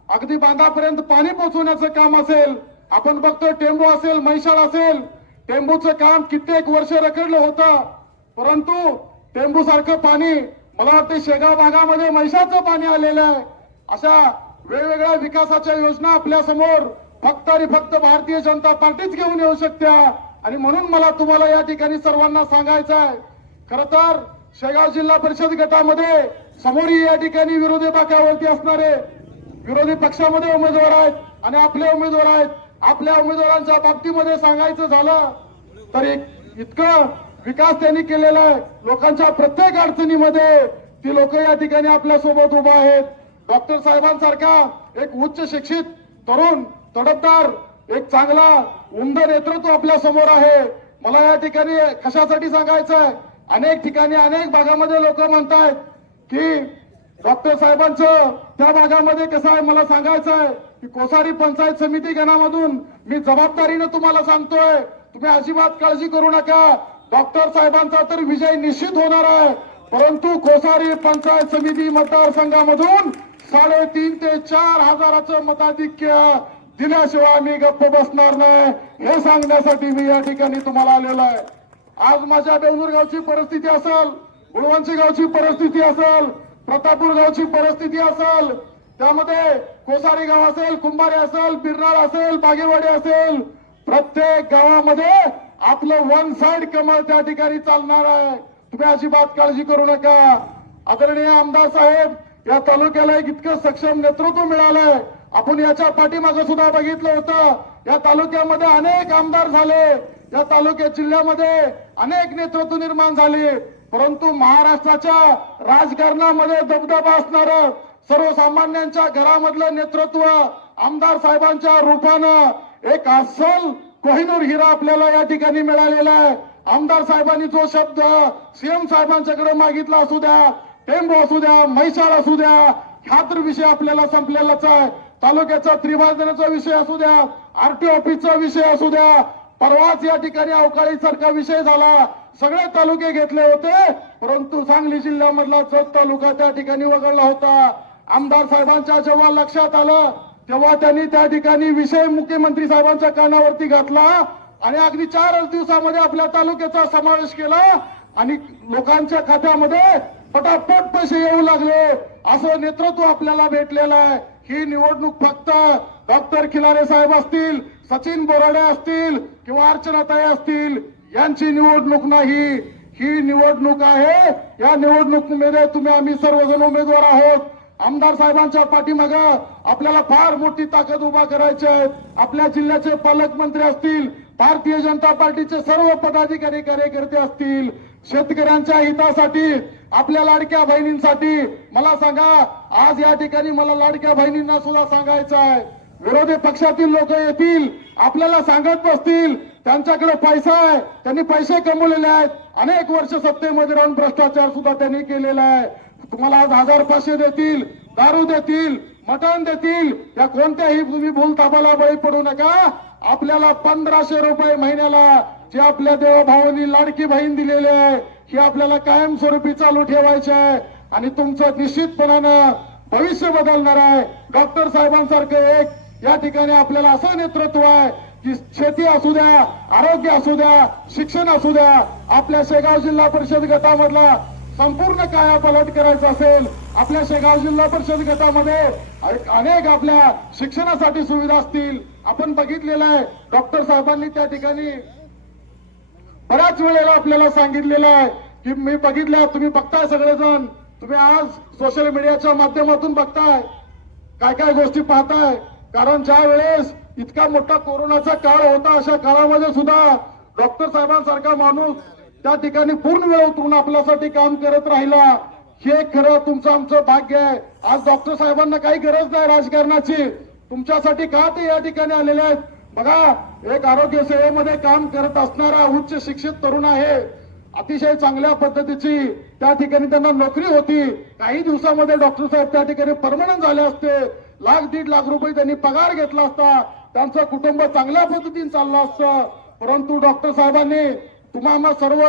अगदी बांधापर्यंत पाणी पोहोचवण्याचं काम असेल. आपण बघतो टेंबू असेल, म्हैसाळ असेल, टेंबूचं काम कित्येक वर्ष रखडलं होतं, परंतु टेंबू सारखं पाणी मला वाटतं शेगाव भागामध्ये म्हैसाचं पाणी आलेलं आहे. अशा वेगवेगळ्या विकासाच्या योजना आपल्या समोर फक्त आणि फक्त भारतीय जनता पार्टीच घेऊन येऊ शकते. आणि म्हणून मला तुम्हाला या ठिकाणी सर्वांना सांगायचं आहे, खर तर शेगाव जिल्हा परिषद गटामध्ये समोरही या ठिकाणी विरोधी बाकावरती असणारे विरोधी पक्षामध्ये उमेदवार आहेत आणि आपले उमेदवार आहेत. आपल्या उमेदवारांच्या बाबतीमध्ये सांगायचं झालं तर इतकं विकास त्यांनी केलेला आहे. लोकांच्या प्रत्येक अडचणीमध्ये ती लोक या ठिकाणी आपल्या सोबत उभा आहेत. डॉक्टर साहेबांसारखा एक उच्च शिक्षित तरुण तडफदार एक चांगला उमद नेतृत्व आपल्या समोर आहे. मला या ठिकाणी कशासाठी सांगायचं आहे, अनेक ठिकाणी अनेक भागामध्ये लोक म्हणतायत की डॉक्टर साहेबांचं त्या भागामध्ये कसं आहे. मला सांगायचं आहे की कोसारी पंचायत समिती गणामधून मी जबाबदारीनं तुम्हाला सांगतोय, तुम्ही अजिबात काळजी करू नका. डॉक्टर साहेबांचा तर विजय निश्चित होणार आहे, परंतु कोसारी पंचायत समिती मतदारसंघामधून 3.5 ते 4 हजाराचं मताधिक्य दिल्याशिवाय आम्ही गप्प बसणार नाही, हे सांगण्यासाठी मी या ठिकाणी तुम्हाला आलेलो आहे. आज माझ्या बेंगूर गावची परिस्थिती असेल, गुळवंशी गावची परिस्थिती असेल, प्रतापूर गावची परिस्थिती असेल, त्यामध्ये कोसारी गाव असेल, कुंभारे असेल, बिरनाळ असेल, बागेवाडी असेल, प्रत्येक गावामध्ये आपलं वन साइड कमळ त्या ठिकाणी चालणार आहे. तुम्ही अजिबात काळजी करू नका. आदरणीय आमदार साहेब, या तालुक्याला एक इतकं सक्षम नेतृत्व मिळालंय. आपण याच्या पाठीमागे सुद्धा बघितलं होतं, या तालुक्यामध्ये अनेक आमदार झाले, या तालुक्या जिल्ह्यामध्ये अनेक नेतृत्व निर्माण झाले, परंतु महाराष्ट्राच्या राजकारणामध्ये दबदबा असणार सर्वसामान्यांच्या घरामधलं नेतृत्व आमदार साहेबांच्या रूपानं एक अस्सल कोहिनूर हिरा आपल्याला या ठिकाणी मिळालेला आहे. आमदार साहेबांनी जो शब्द सीएम साहेबांच्याकडे मागितला असू द्या, टेंबू असू द्या, म्हैसाळ असू द्या, हा तर विषय आपल्याला संपलेलाच आहे. तालुक्याचा त्रिभाजनाचा विषय असू द्या, आरटीओ ऑफिसचा विषय असू द्या, परवाच या ठिकाणी अवकाळी सारखा विषय झाला. सगळे तालुके घेतले होते, परंतु सांगली जिल्ह्यामधला जत तालुका त्या ठिकाणी वगळला होता. आमदार साहेबांच्या जेव्हा लक्षात आलं, तेव्हा त्यांनी त्या ठिकाणी विषय मुख्यमंत्री साहेबांच्या कानावरती घातला आणि अगदी 4 दिवसामध्ये आपल्या तालुक्याचा समावेश केला आणि लोकांच्या खात्यामध्ये पटापट पैसे येऊ लागले. असं नेतृत्व आपल्याला भेटलेलं आहे. ही निवडणूक फक्त डॉक्टर खिलारे साहेब असतील, सचिन बोराडे असतील किंवा अर्चनाताई असतील यांची निवडणूक नाही, ही निवडणूक आहे. या निवडणुकीमध्ये तुम्ही आम्ही सर्वजण उमेदवार आहोत. आमदार साहेबांच्या पाठीमागे आपल्याला फार मोठी ताकद उभा करायची आहे. आपल्या जिल्ह्याचे पालकमंत्री असतील, भारतीय जनता पार्टीचे सर्व पदाधिकारी कार्यकर्ते असतील, शेतकऱ्यांच्या हितासाठी, आपल्या लाडक्या बहिणींसाठी मला सांगा, आज या ठिकाणी मला लाडक्या बहिणींना सुद्धा सांगायचं आहे, विरोधी पक्षातील लोक येतील, आपल्याला सांगत बसतील त्यांच्याकडे पैसा आहे, त्यांनी पैसे कमवलेले आहेत, अनेक वर्ष सत्तेमध्ये राहून भ्रष्टाचार सुद्धा त्यांनी केलेला आहे. तुम्हाला आज 1000-500 देतील, दारू देतील, मटण देतील, या कोणत्याही तुम्ही भूलथापाला बळी पडू नका. आपल्याला 1500 रुपये महिन्याला जे आपल्या देवभावांनी लाडकी बहीण दिलेली आहे, ही आपल्याला कायमस्वरूपी चालू ठेवायची आहे आणि तुमचं निश्चितपणानं भविष्य बदलणार आहे. डॉक्टर साहेबांसारखं एक या ठिकाणी आपल्याला असं नेतृत्व आहे की शेती असू द्या, आरोग्य असू द्या, शिक्षण असू द्या, आपल्या शेगाव जिल्हा परिषद गटामधला संपूर्ण कायापालट करायचं असेल, आपल्या शेगाव जिल्हा परिषद गटामध्ये अनेक आपल्या शिक्षणासाठी सुविधा असतील. आपण बघितलेलं आहे, डॉक्टर साहेबांनी त्या ठिकाणी बऱ्याच वेळेला आपल्याला सांगितलेलं आहे की मी बघितलं, तुम्ही बघताय सगळेजण, तुम्ही आज सोशल मीडियाच्या माध्यमातून बघताय, काय काय गोष्टी पाहताय. कारण ज्या वेळेस इतका मोठा कोरोनाचा काळ होता, अशा काळामध्ये सुद्धा डॉक्टर साहेबांसारखा माणूस त्या ठिकाणी पूर्ण वेळ उतरून आपल्यासाठी काम करत राहिला. हे खरं तुमचं आमचं भाग्य आहे. आज डॉक्टर साहेबांना काही गरज नाही राजकारणाची, तुमच्यासाठी का ते या ठिकाणी आलेले आहेत. बघा, एक आरोग्य सेवेमध्ये काम करत असणारा उच्च शिक्षित तरुण आहे, अतिशय चांगल्या पद्धतीची त्या ठिकाणी त्यांना नोकरी होती. काही दिवसामध्ये डॉक्टर साहेब त्या ठिकाणी परमनंट झाले असते. 1,00,000-1,50,000 रुपये त्यांनी पगार घेतला असता. त्यांचं कुटुंब चांगल्या पद्धतीने चाललं असतं. परंतु डॉक्टर साहेबांनी तुम्हाला सर्व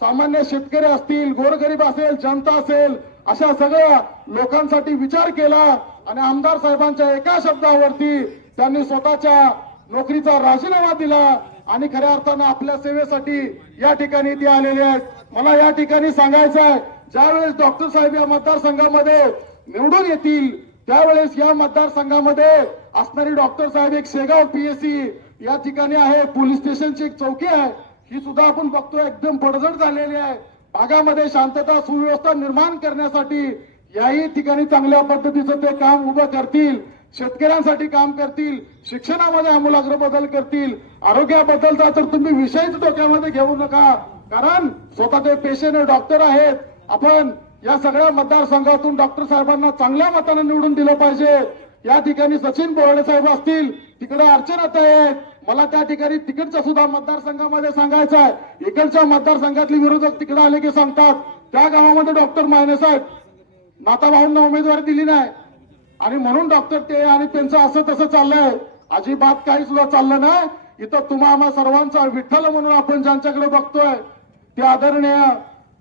सामान्य शेतकरी असतील, गोरगरीब असेल, जनता असेल, अशा सगळ्या लोकांसाठी विचार केला आणि आमदार साहेबांच्या एका शब्दावरती त्यांनी स्वतःच्या नोकरीचा राजीनामा दिला आणि खऱ्या अर्थानं आपल्या सेवेसाठी या ठिकाणी ते आलेले आहेत. मला या ठिकाणी सांगायचं आहे, ज्यावेळेस डॉक्टर साहेब या मतदारसंघामध्ये निवडून येतील त्यावेळेस या मतदारसंघामध्ये असणारी डॉक्टर साहेब एक शेगाव पीएससी या ठिकाणी आहे, पोलीस स्टेशनची एक चौकी आहे, ही सुद्धा आपण बघतोय एकदम पडझड झालेली आहे. भागामध्ये शांतता सुव्यवस्था निर्माण करण्यासाठी याही ठिकाणी चांगल्या पद्धतीचं ते काम उभं करतील. शेतकऱ्यांसाठी काम करतील, शिक्षणामध्ये आमूलाग्र बदल करतील. आरोग्याबद्दलचा तर तुम्ही विषयच डोक्यामध्ये घेऊ नका, कारण स्वतः ते पेशेंट डॉक्टर आहेत. आपण या सगळ्या मतदारसंघातून डॉक्टर साहेबांना चांगल्या मतानं निवडून दिलं पाहिजे. या ठिकाणी सचिन बोराडे साहेब असतील, तिकडे अर्चनाताई आहेत. मला त्या ठिकाणी तिकडच्या सुद्धा मतदारसंघामध्ये सांगायचं आहे, इकडच्या मतदारसंघातले विरोधक तिकडे आले की सांगतात त्या गावामध्ये डॉक्टर मायने साहेब नाताभाऊंना उमेदवारी दिली नाही आणि म्हणून डॉक्टर ते आणि त्यांचं असं तसं चाललंय. अजिबात काही सुद्धा चाललं नाही. इथं तुम्हा आम्हा सर्वांचा विठ्ठल म्हणून आपण ज्यांच्याकडे बघतोय ते आदरणीय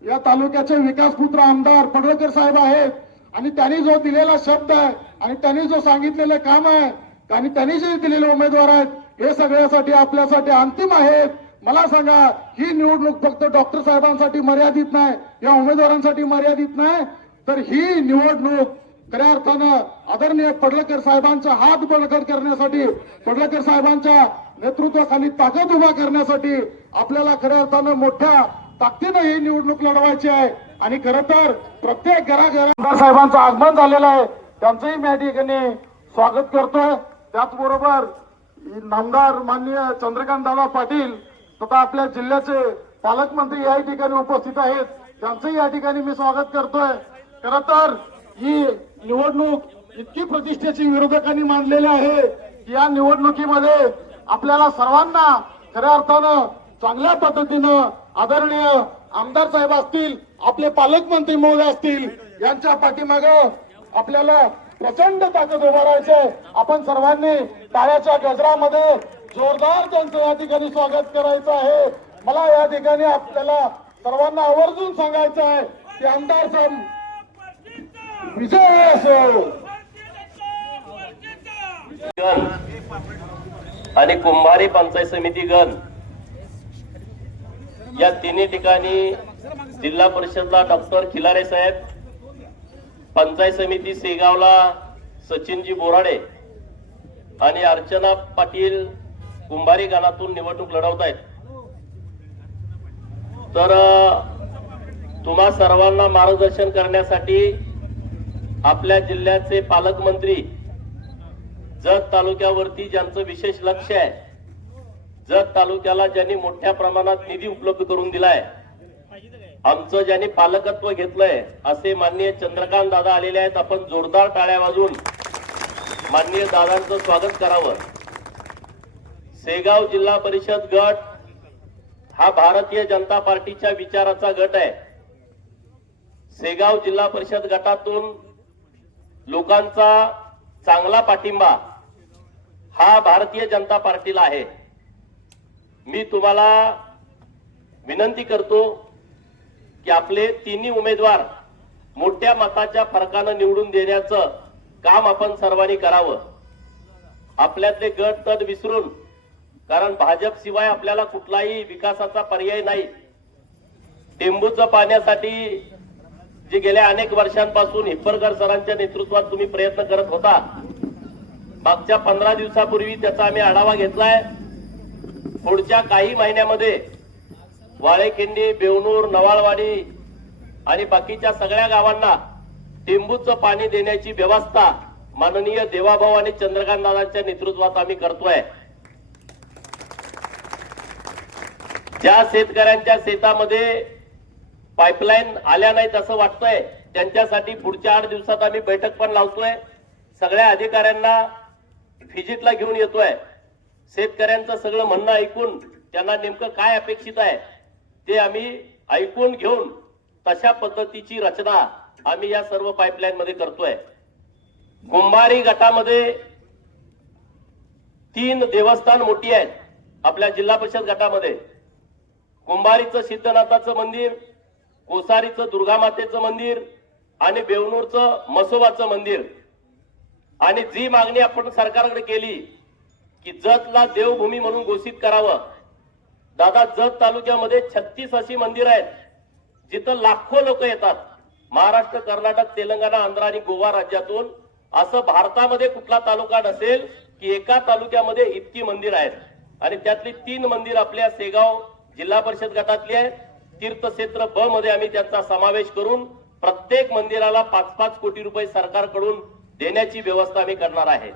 या तालुक्याचे विकासपुत्र आमदार पडळकर साहेब आहेत आणि त्यांनी जो दिलेला शब्द आहे आणि त्यांनी जो सांगितलेलं काम आहे आणि त्यांनी जे दिलेले उमेदवार आहेत हे सगळ्यासाठी आपल्यासाठी अंतिम आहेत. मला सांगा, ही निवडणूक फक्त डॉक्टर साहेबांसाठी मर्यादित नाही, या उमेदवारांसाठी मर्यादित नाही, तर ही निवडणूक खऱ्या अर्थानं आदरणीय पडळकर साहेबांचा हात बळकट करण्यासाठी, पडळकर साहेबांच्या नेतृत्वाखाली ताकद उभा करण्यासाठी आपल्याला खऱ्या अर्थानं मोठ्या ताकदीनं ही निवडणूक लढवायची आहे. आणि खरं तर प्रत्येक घराघरात साहेबांचं आगमन झालेलं आहे, त्यांचंही मी या ठिकाणी स्वागत करतोय. त्याचबरोबर नामदार माननीय चंद्रकांत दादा पाटील तथा आपल्या जिल्ह्याचे पालकमंत्री या ठिकाणी उपस्थित आहेत, त्यांचंही या ठिकाणी मी स्वागत करतोय. खरं तर ही निवडणूक इतकी प्रतिष्ठेची विरोधकांनी मानलेली आहे की या निवडणुकीमध्ये आपल्याला सर्वांना खऱ्या अर्थानं चांगल्या पद्धतीनं आदरणीय आमदार साहेब असतील, आपले पालकमंत्री महोदय असतील, यांच्या पाठीमागे आपल्याला प्रचंड ताकद उभा राहायचंय. आपण सर्वांनी टाळ्याच्या गजरामध्ये जोरदार त्यांचं या ठिकाणी स्वागत करायचं आहे. मला या ठिकाणी आपल्याला सर्वांना आवर्जून सांगायचं आहे की आमदार साहेब विजय असो. गण आणि कुंभारी पंचायत समिती गण या तिन्ही ठिकाणी जिल्हा परिषदला डॉक्टर खिलारे साहेब, पंचायत समिती सेगावला सचिनजी बोराडे आणि अर्चना पाटील कुंभारी गणातून निवडणूक लढवत आहेत. तर तुम्हा सर्वांना मार्गदर्शन करण्यासाठी आपल्या जिल्ह्याचे पालकमंत्री, जत तालुक्यावरती ज्यांचं विशेष लक्ष आहे, जत तालुक्याला ज्यांनी मोठ्या प्रमाणात निधी उपलब्ध करून दिलाय, आमचं ज्यांनी पालकत्व घेतलंय असे माननीय चंद्रकांत दादा आलेले आहेत. आपण जोरदार टाळ्या वाजवून माननीय दादांचं स्वागत करावं. सेगाव जिल्हा परिषद गट हा भारतीय जनता पार्टीच्या विचाराचा गट आहे. सेगाव जिल्हा परिषद गटातून लोकांचा चांगला पाठिंबा हा भारतीय जनता पार्टीला आहे. मी तुम्हाला विनंती करतो की आपले तिन्ही उमेदवार मोठ्या मताच्या फरकानं निवडून देण्याचं काम आपण सर्वांनी करावं. आपल्यातले गट तद विसरून, कारण भाजप शिवाय आपल्याला कुठलाही विकासाचा पर्याय नाही. टेंबूचं पाण्यासाठी जे गेल्या अनेक वर्षांपासून हिप्परकर सरांच्या नेतृत्वात तुम्ही प्रयत्न करत होता, मागच्या 15 दिवसापूर्वी त्याचा आम्ही आढावा घेतलाय. पुढच्या काही महिन्यामध्ये वाळेखिंडी, बेवणूर, नवाळवाडी आणि बाकीच्या सगळ्या गावांना टेंबूचं पाणी देण्याची व्यवस्था माननीय देवाभाऊ आणि चंद्रकांत दादांच्या नेतृत्वात आम्ही करतोय. ज्या शेतकऱ्यांच्या शेतामध्ये पाईपलाईन आल्या नाहीत असं वाटतंय, त्यांच्यासाठी पुढच्या 8 दिवसात आम्ही बैठक पण लावतोय. सगळ्या अधिकाऱ्यांना व्हिजिटला घेऊन येतोय. शेतकऱ्यांचं सगळं म्हणणं ऐकून त्यांना नेमकं काय अपेक्षित आहे ते आम्ही ऐकून घेऊन तशा पद्धतीची रचना आम्ही या सर्व पाईपलाईन मध्ये करतोय. कुंभारी गटामध्ये 3 देवस्थान मोठी आहेत. आपल्या जिल्हा परिषद गटामध्ये कुंभारीचं सिद्धनाथाचं मंदिर, कोसारीचं दुर्गामातेचं मंदिर आणि बेवनूरचं मसोबाचं मंदिर. आणि जी मागणी आपण सरकारकडे केली की जतला देवभूमी म्हणून घोषित करावं. दादा, जत तालुक्यामध्ये 36 अशी मंदिरं आहेत जिथं लाखो लोक येतात. महाराष्ट्र, कर्नाटक, तेलंगणा, आंध्र आणि गोवा राज्यातून. असं भारतामध्ये कुठला तालुका नसेल की एका तालुक्यामध्ये इतकी मंदिर आहेत. आणि त्यातली 3 मंदिर आपल्या शेगाव जिल्हा परिषद गटातली आहेत. तीर्थक्षेत्र ब मध्ये आम्ही त्यांचा समावेश करून प्रत्येक मंदिराला 5-5 कोटी रुपये सरकारकडून देण्याची व्यवस्था आम्ही करणार आहे.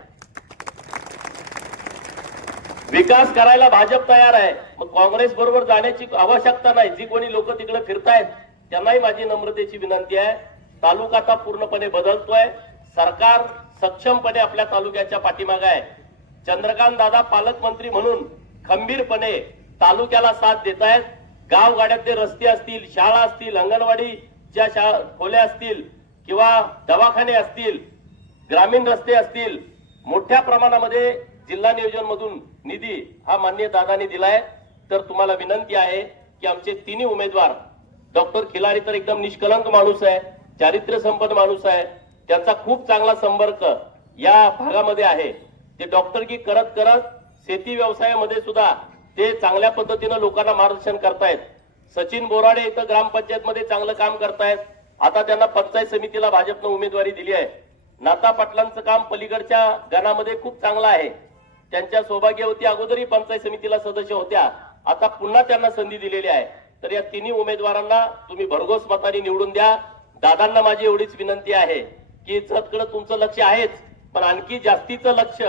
विकास करायला भाजप तयार आहे. मग काँग्रेस बरोबर जाण्याची आवश्यकता नाही. जी कोणी लोक तिकडे फिरतायत त्यांनाही माझी नम्रतेची विनंती आहे. तालुका आता पूर्णपणे बदलतोय. सरकार सक्षमपणे आपल्या तालुक्याच्या पाठीमागे आहे. चंद्रकांत दादा पालकमंत्री म्हणून खंबीरपणे तालुक्याला साथ देत आहेत. गावगाड्यातले रस्ते असतील, शाळा असतील, अंगणवाडीच्या खोल्या असतील किंवा दवाखाने असतील, ग्रामीण रस्ते असतील, मोठ्या प्रमाणामध्ये जिल्हा नियोजन मधून निधी हा माननीय दादांनी दिलाय. तर तुम्हाला विनंती आहे की आमचे 3 उमेदवार, डॉक्टर खिलारी तर एकदम निष्कलंक माणूस आहे, चारित्र्य संपन्न माणूस आहे, त्यांचा खूप चांगला संपर्क या भागामध्ये आहे. ते डॉक्टरकी करत करत शेती व्यवसायामध्ये सुद्धा ते चांगल्या पद्धतीनं लोकांना मार्गदर्शन करतायत. सचिन बोराडे इथं ग्रामपंचायत मध्ये चांगलं काम करतायत. आता त्यांना पंचायत समितीला भाजपनं उमेदवारी दिली आहे. नाता पाटलांचं काम पलीकडच्या गणामध्ये खूप चांगलं आहे. त्यांच्या सौभाग्यवती अगोदरही पंचायत समितीला सदस्य होत्या. आता पुन्हा त्यांना संधी दिलेली आहे. तर या 3 उमेदवारांना तुम्ही भरघोस मताने निवडून द्या. दादांना माझी एवढीच विनंती आहे की जतकडे तुमचं लक्ष आहेच, पण आणखी जास्तीचं लक्ष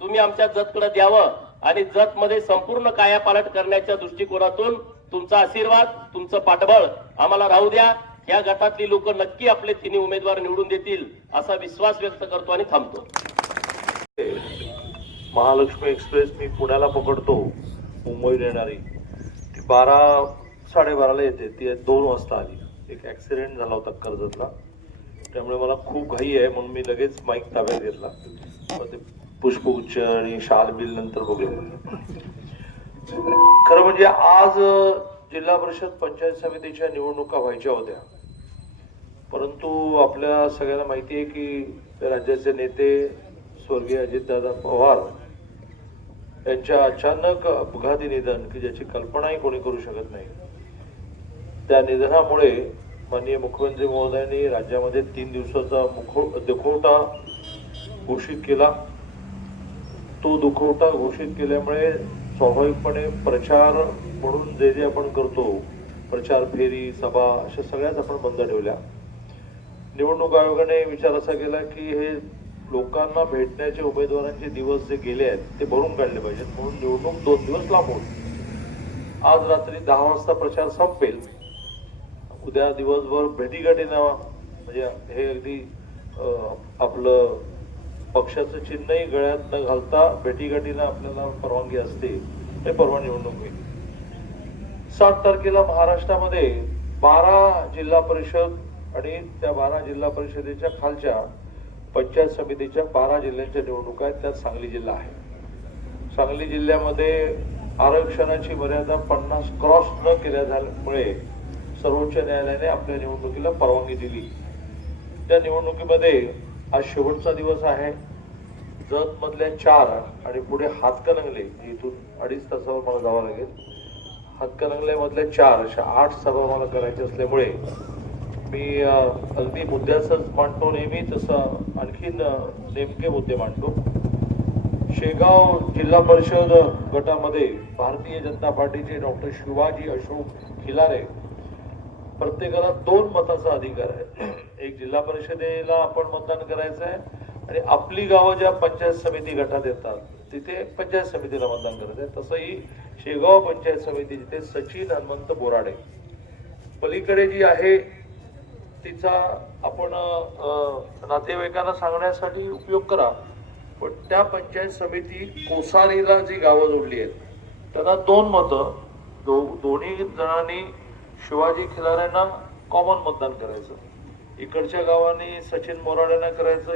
तुम्ही आमच्या जतकडे द्यावं आणि जत मध्ये संपूर्ण कायापालट करण्याच्या दृष्टिकोनातून तुमचा आशीर्वाद, तुमचं पाठबळ आम्हाला राहू द्या. या गटातली लोक नक्की आपले 3 उमेदवार निवडून देतील असा विश्वास व्यक्त करतो आणि थांबतो. महालक्ष्मी एक्सप्रेस मी पुण्याला पकडतो, मुंबईला येणारी ती 12-12:30 येते. ती 2 वाजता आली. एक ऍक्सिडेंट झाला होता कर्जतला, त्यामुळे मला खूप घाई आहे म्हणून मी लगेच माईक ताब्यात घेतला. मग ते पुष्पगुच्छ आणि शाल बिल नंतर बघूया. खरं म्हणजे आज जिल्हा परिषद पंचायत समितीच्या निवडणुका व्हायच्या होत्या, परंतु आपल्या सगळ्यांना माहिती आहे की राज्याचे नेते स्वर्गीय अजितदादा पवार यांच्या अचानक अपघाती निधन, की ज्याची कल्पनाही कोणी करू शकत नाही, त्या निधनामुळे माननीय मुख्यमंत्री महोदयांनी राज्यामध्ये 3 दिवसाचा दुखवटा घोषित केला. तो दुखवटा घोषित केल्यामुळे स्वाभाविकपणे प्रचार म्हणून जे आपण करतो, प्रचार फेरी, सभा अशा सगळ्याच आपण बंद ठेवल्या. निवडणूक आयोगाने विचार असा केला की हे लोकांना भेटण्याचे उमेदवारांचे दिवस जे गेले आहेत ते भरून काढले पाहिजेत, म्हणून निवडणूक 2 दिवस लांबवून आज रात्री 10 वाजता प्रचार संपेल. उद्या दिवसभर भेटीगाठीनं, म्हणजे हे अगदी आपलं पक्षाचं चिन्हही गळ्यात न घालता भेटीगाठीनं आपल्याला परवानगी असते, हे परवा निवडणूक होईल. 7 तारखेला महाराष्ट्रामध्ये 12 जिल्हा परिषद आणि त्या 12 जिल्हा परिषदेच्या खालच्या पंचायत समितीच्या 12 जिल्ह्यांच्या निवडणुका आहेत. त्यात सांगली जिल्हा आहे. सांगली जिल्ह्यामध्ये आरक्षणाची मर्यादा 50 क्रॉस न केल्यामुळे सर्वोच्च न्यायालयाने आपल्या निवडणुकीला परवानगी दिली. त्या निवडणुकीमध्ये आज शेवटचा दिवस आहे. जत मधल्या 4 आणि पुढे हातकणंगले, इथून 2.5 तासावर मला जावं लागेल. हातकणंगले मधल्या 4 अशा 8 सभा मला करायच्या असल्यामुळे मी अगदी मुद्द्याच मांडतो नेहमी, तसं आणखीन नेमके मुद्दे मांडतो. शेगाव जिल्हा परिषद गटामध्ये भारतीय जनता पार्टीचे डॉक्टर शिवाजी अशोक खिलारे, प्रत्येकाला 2 मताचा अधिकार आहे. एक जिल्हा परिषदेला आपण मतदान करायचं आहे आणि आपली गावं ज्या पंचायत समिती गटात येतात तिथे पंचायत समितीला मतदान करायचं आहे. तसंही शेगाव पंचायत समिती जिथे सचिन हनुमंत बोराडे, पलीकडे जी आहे तिचा आपण नातेवाईकांना सांगण्यासाठी उपयोग करा, पण त्या पंचायत समिती कोसारीला जी गावं जोडली आहेत त्यांना 2 मतं दोन्ही जणांनी शिवाजी खिलाऱ्यांना कॉमन मतदान करायचं, इकडच्या गावाने सचिन मोराड्यांना करायचं,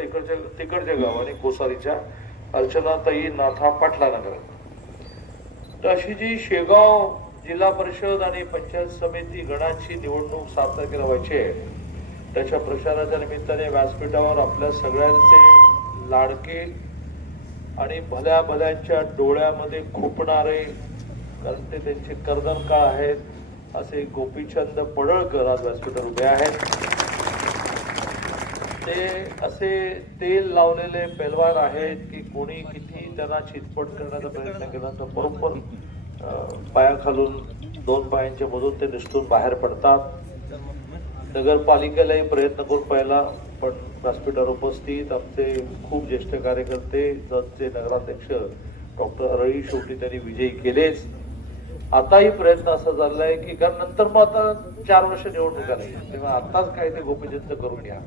तिकडच्या गावाने कोसारीच्या अर्चनाताई नाथा पाटलांना करायचं. तर अशी जी शेगाव जिल्हा परिषद आणि पंचायत समिती गणाची निवडणूक 7 तारखेला व्हायची आहे, त्याच्या प्रचाराच्या निमित्ताने व्यासपीठावर आपल्या सगळ्यांचे लाडके आणि भल्या भल्यांच्या डोळ्यामध्ये खुपणारे, कारण ते त्यांचे कर्दनकाळ आहेत, असे गोपीचंद पडळकर आज व्यासपीठावर उभे आहेत. ते असे तेल लावलेले पेलवान आहेत की कोणी किती त्यांना चितपट करण्याचा प्रयत्न केला तर बरोबर पायाखालून 2 पायांच्या मधून ते निसटून बाहेर पडतात. नगरपालिकेलाही प्रयत्न करून पाहिला, पण व्यासपीठावर उपस्थित आमचे खूप ज्येष्ठ कार्यकर्ते, जतचे नगराध्यक्ष डॉक्टर अरळी शेवटी त्यांनी विजयी केलेच. आताही प्रयत्न असा चाललाय की कारण नंतर मग आता 4 वर्ष निवडणुका नाही, तेव्हा आताच काय ते गोपीचंद करून घ्या.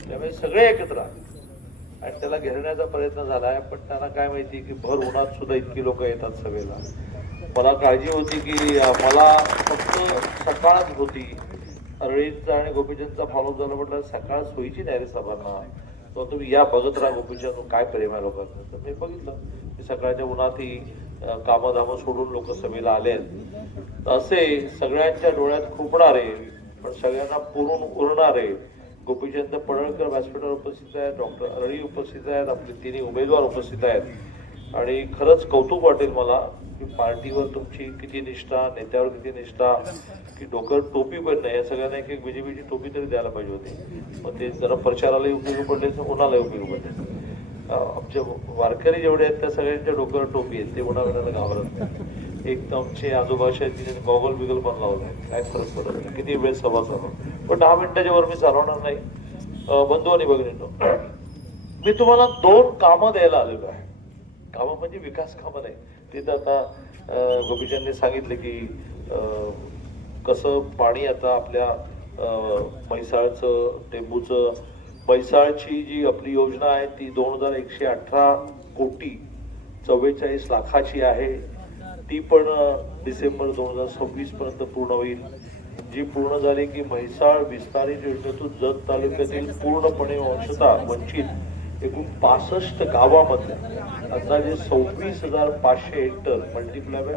त्यामुळे सगळे एकत्र आणि त्याला घेरण्याचा प्रयत्न झालाय, पण त्यांना काय माहिती की भर उन्हात सुद्धा इतकी लोक येतात सभेला. मला काळजी होती की मला फक्त सकाळच होती, अरळींचा आणि गोपीचंदचा फॉलो झाला, म्हटलं सकाळ सोयीची नाही रे सभांना, तर तुम्ही या बघत राहा गोपीचंद काय प्रेम आहे लोकांचं. तर मी बघितलं की सकाळच्या उन्हातही कामधामं सोडून लोक सभेला आले. असे सगळ्यांच्या डोळ्यात खुपणारे पण सगळ्यांना पुरून उरणारे गोपीचंद पडळकर व्यासपीठावर उपस्थित आहेत, डॉक्टर अरळी उपस्थित आहेत, आपले 3 उमेदवार उपस्थित आहेत. आणि खरंच कौतुक वाटेल मला की पार्टीवर तुमची किती निष्ठा, नेत्यावर किती निष्ठा, की डोक्यावर टोपी पण नाही. या सगळ्यांना एक बीजेपीची टोपी तरी द्यायला पाहिजे होती, मग ते जरा प्रचारालाही उपयोगी पडले, उन्हालाही उपयोगी पडले. आमचे वारकरी जेवढे आहेत त्या सगळ्यांच्या डोक्यावर टोपी आहेत, ते उन्हाळ्याला घाबरत नाही. एक तर आमचे आजोबाशी आहेत तिने गॉगल बिगल पण लावले, काय फरक पडत नाही किती वेळ सभा चालू, पण 10 मिनिटाच्या वर मी चालवणार नाही. बंधू आणि भगिनींनो, मी तुम्हाला 2 कामं द्यायला आलेलो आहे. कामं म्हणजे विकास कामं नाही. तिथं आता गोपीचंदने सांगितले की कसं पाणी आता आपल्या म्हैसाळचं, टेंबूचं, म्हैसाळची जी आपली योजना आहे ती 2118 कोटी 44 लाखाची आहे. ती पण डिसेंबर 2026 पर्यंत पूर्ण होईल. जी पूर्ण झाली की म्हैसाळ विस्तारित योजनेतून जत तालुक्यातील पूर्णपणे अंशतः वंचित एकूण 65 गावामध्ये अंदाजे 26,500 हेक्टर मल्टिप्लाय बाय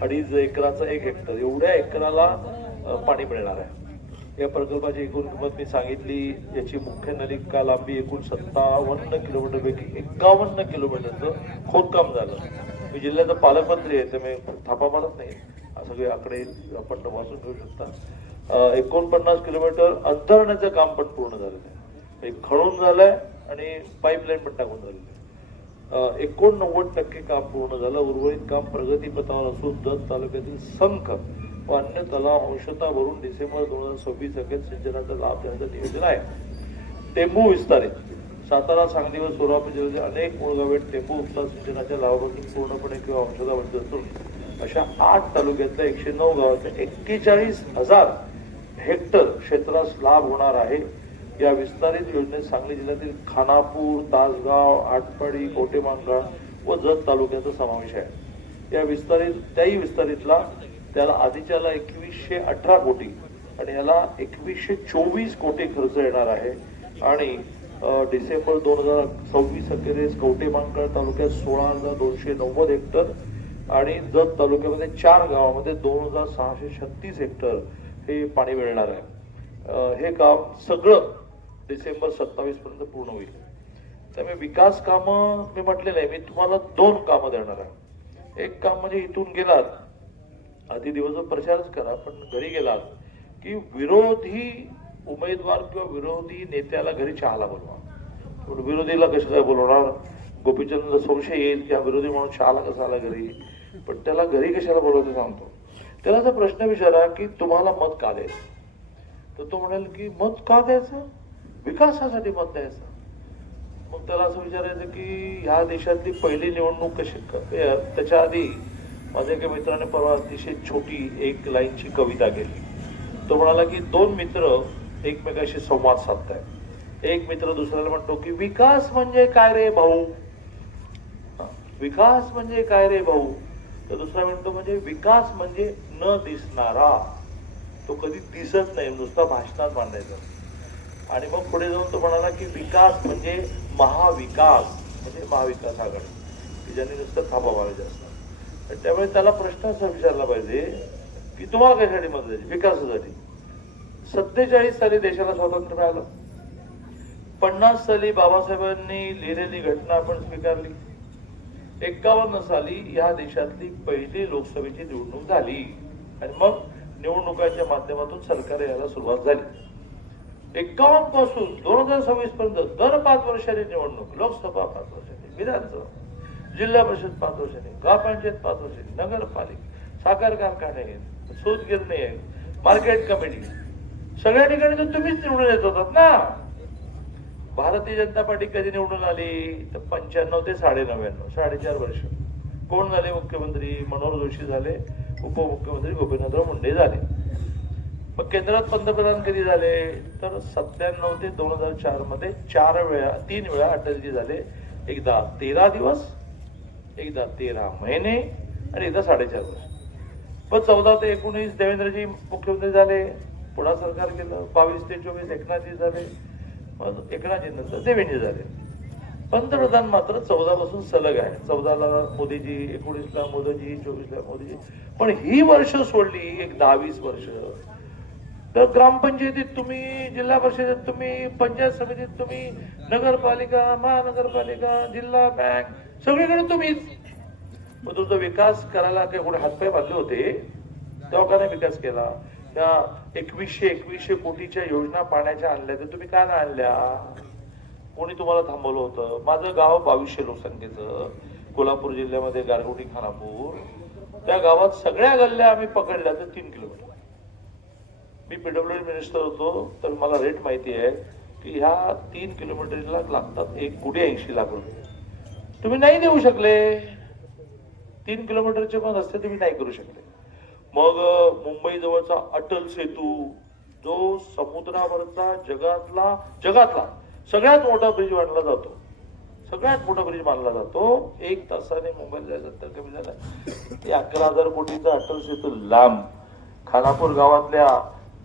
2.5 एकराचा 1 हेक्टर एवढ्या एकराला पाणी मिळणार आहे. या प्रकल्पाची एकूण किंमत मी सांगितली. याची मुख्य नलिका लांबी एकूण 57 किलोमीटर पैकी 51 किलोमीटरचं खोदकाम झालं. मी जिल्ह्याचा पालकमंत्री आहे त्यामुळे थापा मारत नाही, सगळे आकडे आपण वाचून घेऊ शकता. 49 किलोमीटर अंतरण्याचं काम पण पूर्ण झालेलं आहे, खणून झालंय आणि पाईपलाईन पण टाकून झालेली आहे. 89% काम पूर्ण झालं. उर्वरित काम प्रगतीपथावर असून जत तालुक्यातील संख व अन्य तलाव अंशतः भरून डिसेंबर 2026 अखेर सिंचनाचा लाभ देण्याचं नियोजन आहे. टेंबू विस्तारित सातारा, सांगली व सोलापूर जिल्ह्यातील अनेक मूळ गावे टेंबू उपसा सिंचनाच्या लाभापासून पूर्णपणे किंवा अंशतः वंचित असून अशा 8 तालुक्यातल्या 109 गावाच्या 41,000 हेक्टर क्षेत्रास लाभ होणार आहे. या विस्तारित योजनेत सांगली जिल्ह्यातील खानापूर, तासगाव, आटपाडी, कवठेमहांकाळ व जत तालुक्याचा समावेश आहे. या त्याही विस्तारितला त्याला आधीच्याला 2118 कोटी आणि याला 2124 कोटी खर्च येणार आहे. आणि डिसेंबर 2026 अखेरीस कवठेमहांकाळ तालुक्यात 16,290 हेक्टर आणि जत तालुक्यामध्ये 4 गावामध्ये 2,636 हेक्टर हे पाणी मिळणार आहे. हे काम सगळं डिसेंबर 27 पर्यंत पूर्ण होईल. त्यामुळे विकास कामं मी म्हटले नाही, मी तुम्हाला 2 कामं देणार आहे. एक काम म्हणजे इथून गेलात आधी दिवसभर प्रचारच करा, पण घरी गेलात की विरोधी उमेदवार किंवा विरोधी नेत्याला घरी चहाला बोलवा. विरोधीला कसं काय बोलवणार? गोपीचंद संशय येईल की हा विरोधी म्हणून चहाला कसा आला घरी, पण त्याला घरी कशाला बोलवतो सांगतो. त्याला जर प्रश्न विचारा की तुम्हाला मत का द्यायचं, तर तो म्हणाल की मत का द्यायचं, विकासासाठी मत द्यायचं. मग त्याला असं विचारायचं की ह्या देशातली पहिली निवडणूक कशी, त्याच्या आधी माझ्या एका मित्राने परवा अतिशय छोटी 1 लाईनची कविता केली. तो म्हणाला की 2 मित्र एकमेकाशी संवाद साधतायत. एक मित्र दुसऱ्याला म्हणतो की विकास म्हणजे काय रे भाऊ, विकास म्हणजे काय रे भाऊ. तर दुसरा म्हणतो म्हणजे विकास म्हणजे न दिसणारा. तो कधी दिसत नाही, नुसता भाषणात मांडायचा. आणि मग पुढे जाऊन तो म्हणाला की विकास म्हणजे महाविकास, म्हणजे महाविकास आघाडी, की ज्यांनी नुसतं थापा मारायचे असतात. तर त्यामुळे त्याला प्रश्न असा विचारला पाहिजे की तुम्हाला कशासाठी मदत द्यायची? विकासासाठी. 47 साली देशाला स्वातंत्र्य मिळालं, 50 साली बाबासाहेबांनी लिहिलेली घटना आपण स्वीकारली, 51 साली या देशातली पहिली लोकसभेची निवडणूक झाली आणि मग निवडणुकांच्या माध्यमातून सरकार यायला सुरुवात झाली. 51 पासून 2026 पर्यंत दर 5 वर्षांनी निवडणूक, लोकसभा 5 वर्षांनी, विधानसभा, जिल्हा परिषद 5 वर्षांनी, ग्रामपंचायत 5 वर्षांनी, नगरपालिका, साखर कारखाने आहेत, सूतगिरणी आहे, मार्केट कमिटी, सगळ्या ठिकाणी तर तुम्हीच निवडून येत होतात ना. भारतीय जनता पार्टी कधी निवडून आली तर 95 ते 99, 4.5 वर्ष. कोण झाले मुख्यमंत्री? मनोहर जोशी झाले, उपमुख्यमंत्री गोपीनाथराव मुंडे झाले. मग केंद्रात पंतप्रधान कधी झाले तर 97 ते 2004 मध्ये 3 वेळा अटलजी झाले. एकदा 13 दिवस, एकदा 13 महिने आणि एकदा 4.5 वर्ष. पण 14 ते 19 देवेंद्रजी मुख्यमंत्री झाले, पुन्हा सरकार केलं. 22 ते 24 एकनाथजी झाले, मग एकनाथजी नंतर देवेंद्रजी झाले. पंतप्रधान मात्र 14 पासून सलग आहे. 14ला मोदीजी, 19ला मोदीजी, 24ला मोदीजी. पण ही वर्ष सोडली एक 10-20 वर्ष तर ग्रामपंचायतीत तुम्ही, जिल्हा परिषदेत तुम्ही, पंचायत समितीत तुम्ही, नगरपालिका, महानगरपालिका, जिल्हा बँक, सगळीकडे तुम्हीच. मग तुमचा विकास करायला काही कोणी हातपाय बांधले होते तेव्हा का नाही विकास केला? त्या 2100 कोटीच्या योजना पाण्याच्या आणल्या तर तुम्ही का नाही आणल्या? कोणी तुम्हाला थांबवलं होतं? माझं गाव 2200 लोकसंख्येचं, कोल्हापूर जिल्ह्यामध्ये गारगोटी खानापूर, त्या गावात सगळ्या गल्ल्या आम्ही पकडल्या तर 3 किलोमीटर. मी पीडब्ल्यूडी मिनिस्टर होतो तर मला रेट माहिती आहे की ह्या 3 किलोमीटरला लागतात 1,80,00,000 रुपये. तुम्ही नाही देऊ शकले. 3 किलोमीटरचे पण रस्ते तुम्ही नाही करू शकले. मग मुंबई जवळचा अटल सेतू, जो समुद्रावरचा जगातला सगळ्यात मोठा ब्रिज मानला जातो, सगळ्यात मोठा ब्रिज मानला जातो. 1 तासाने मुंबईला जायचं तर कमी झालं. ते 11,000 कोटीचा अटल सेतू लांब, खानापूर गावातल्या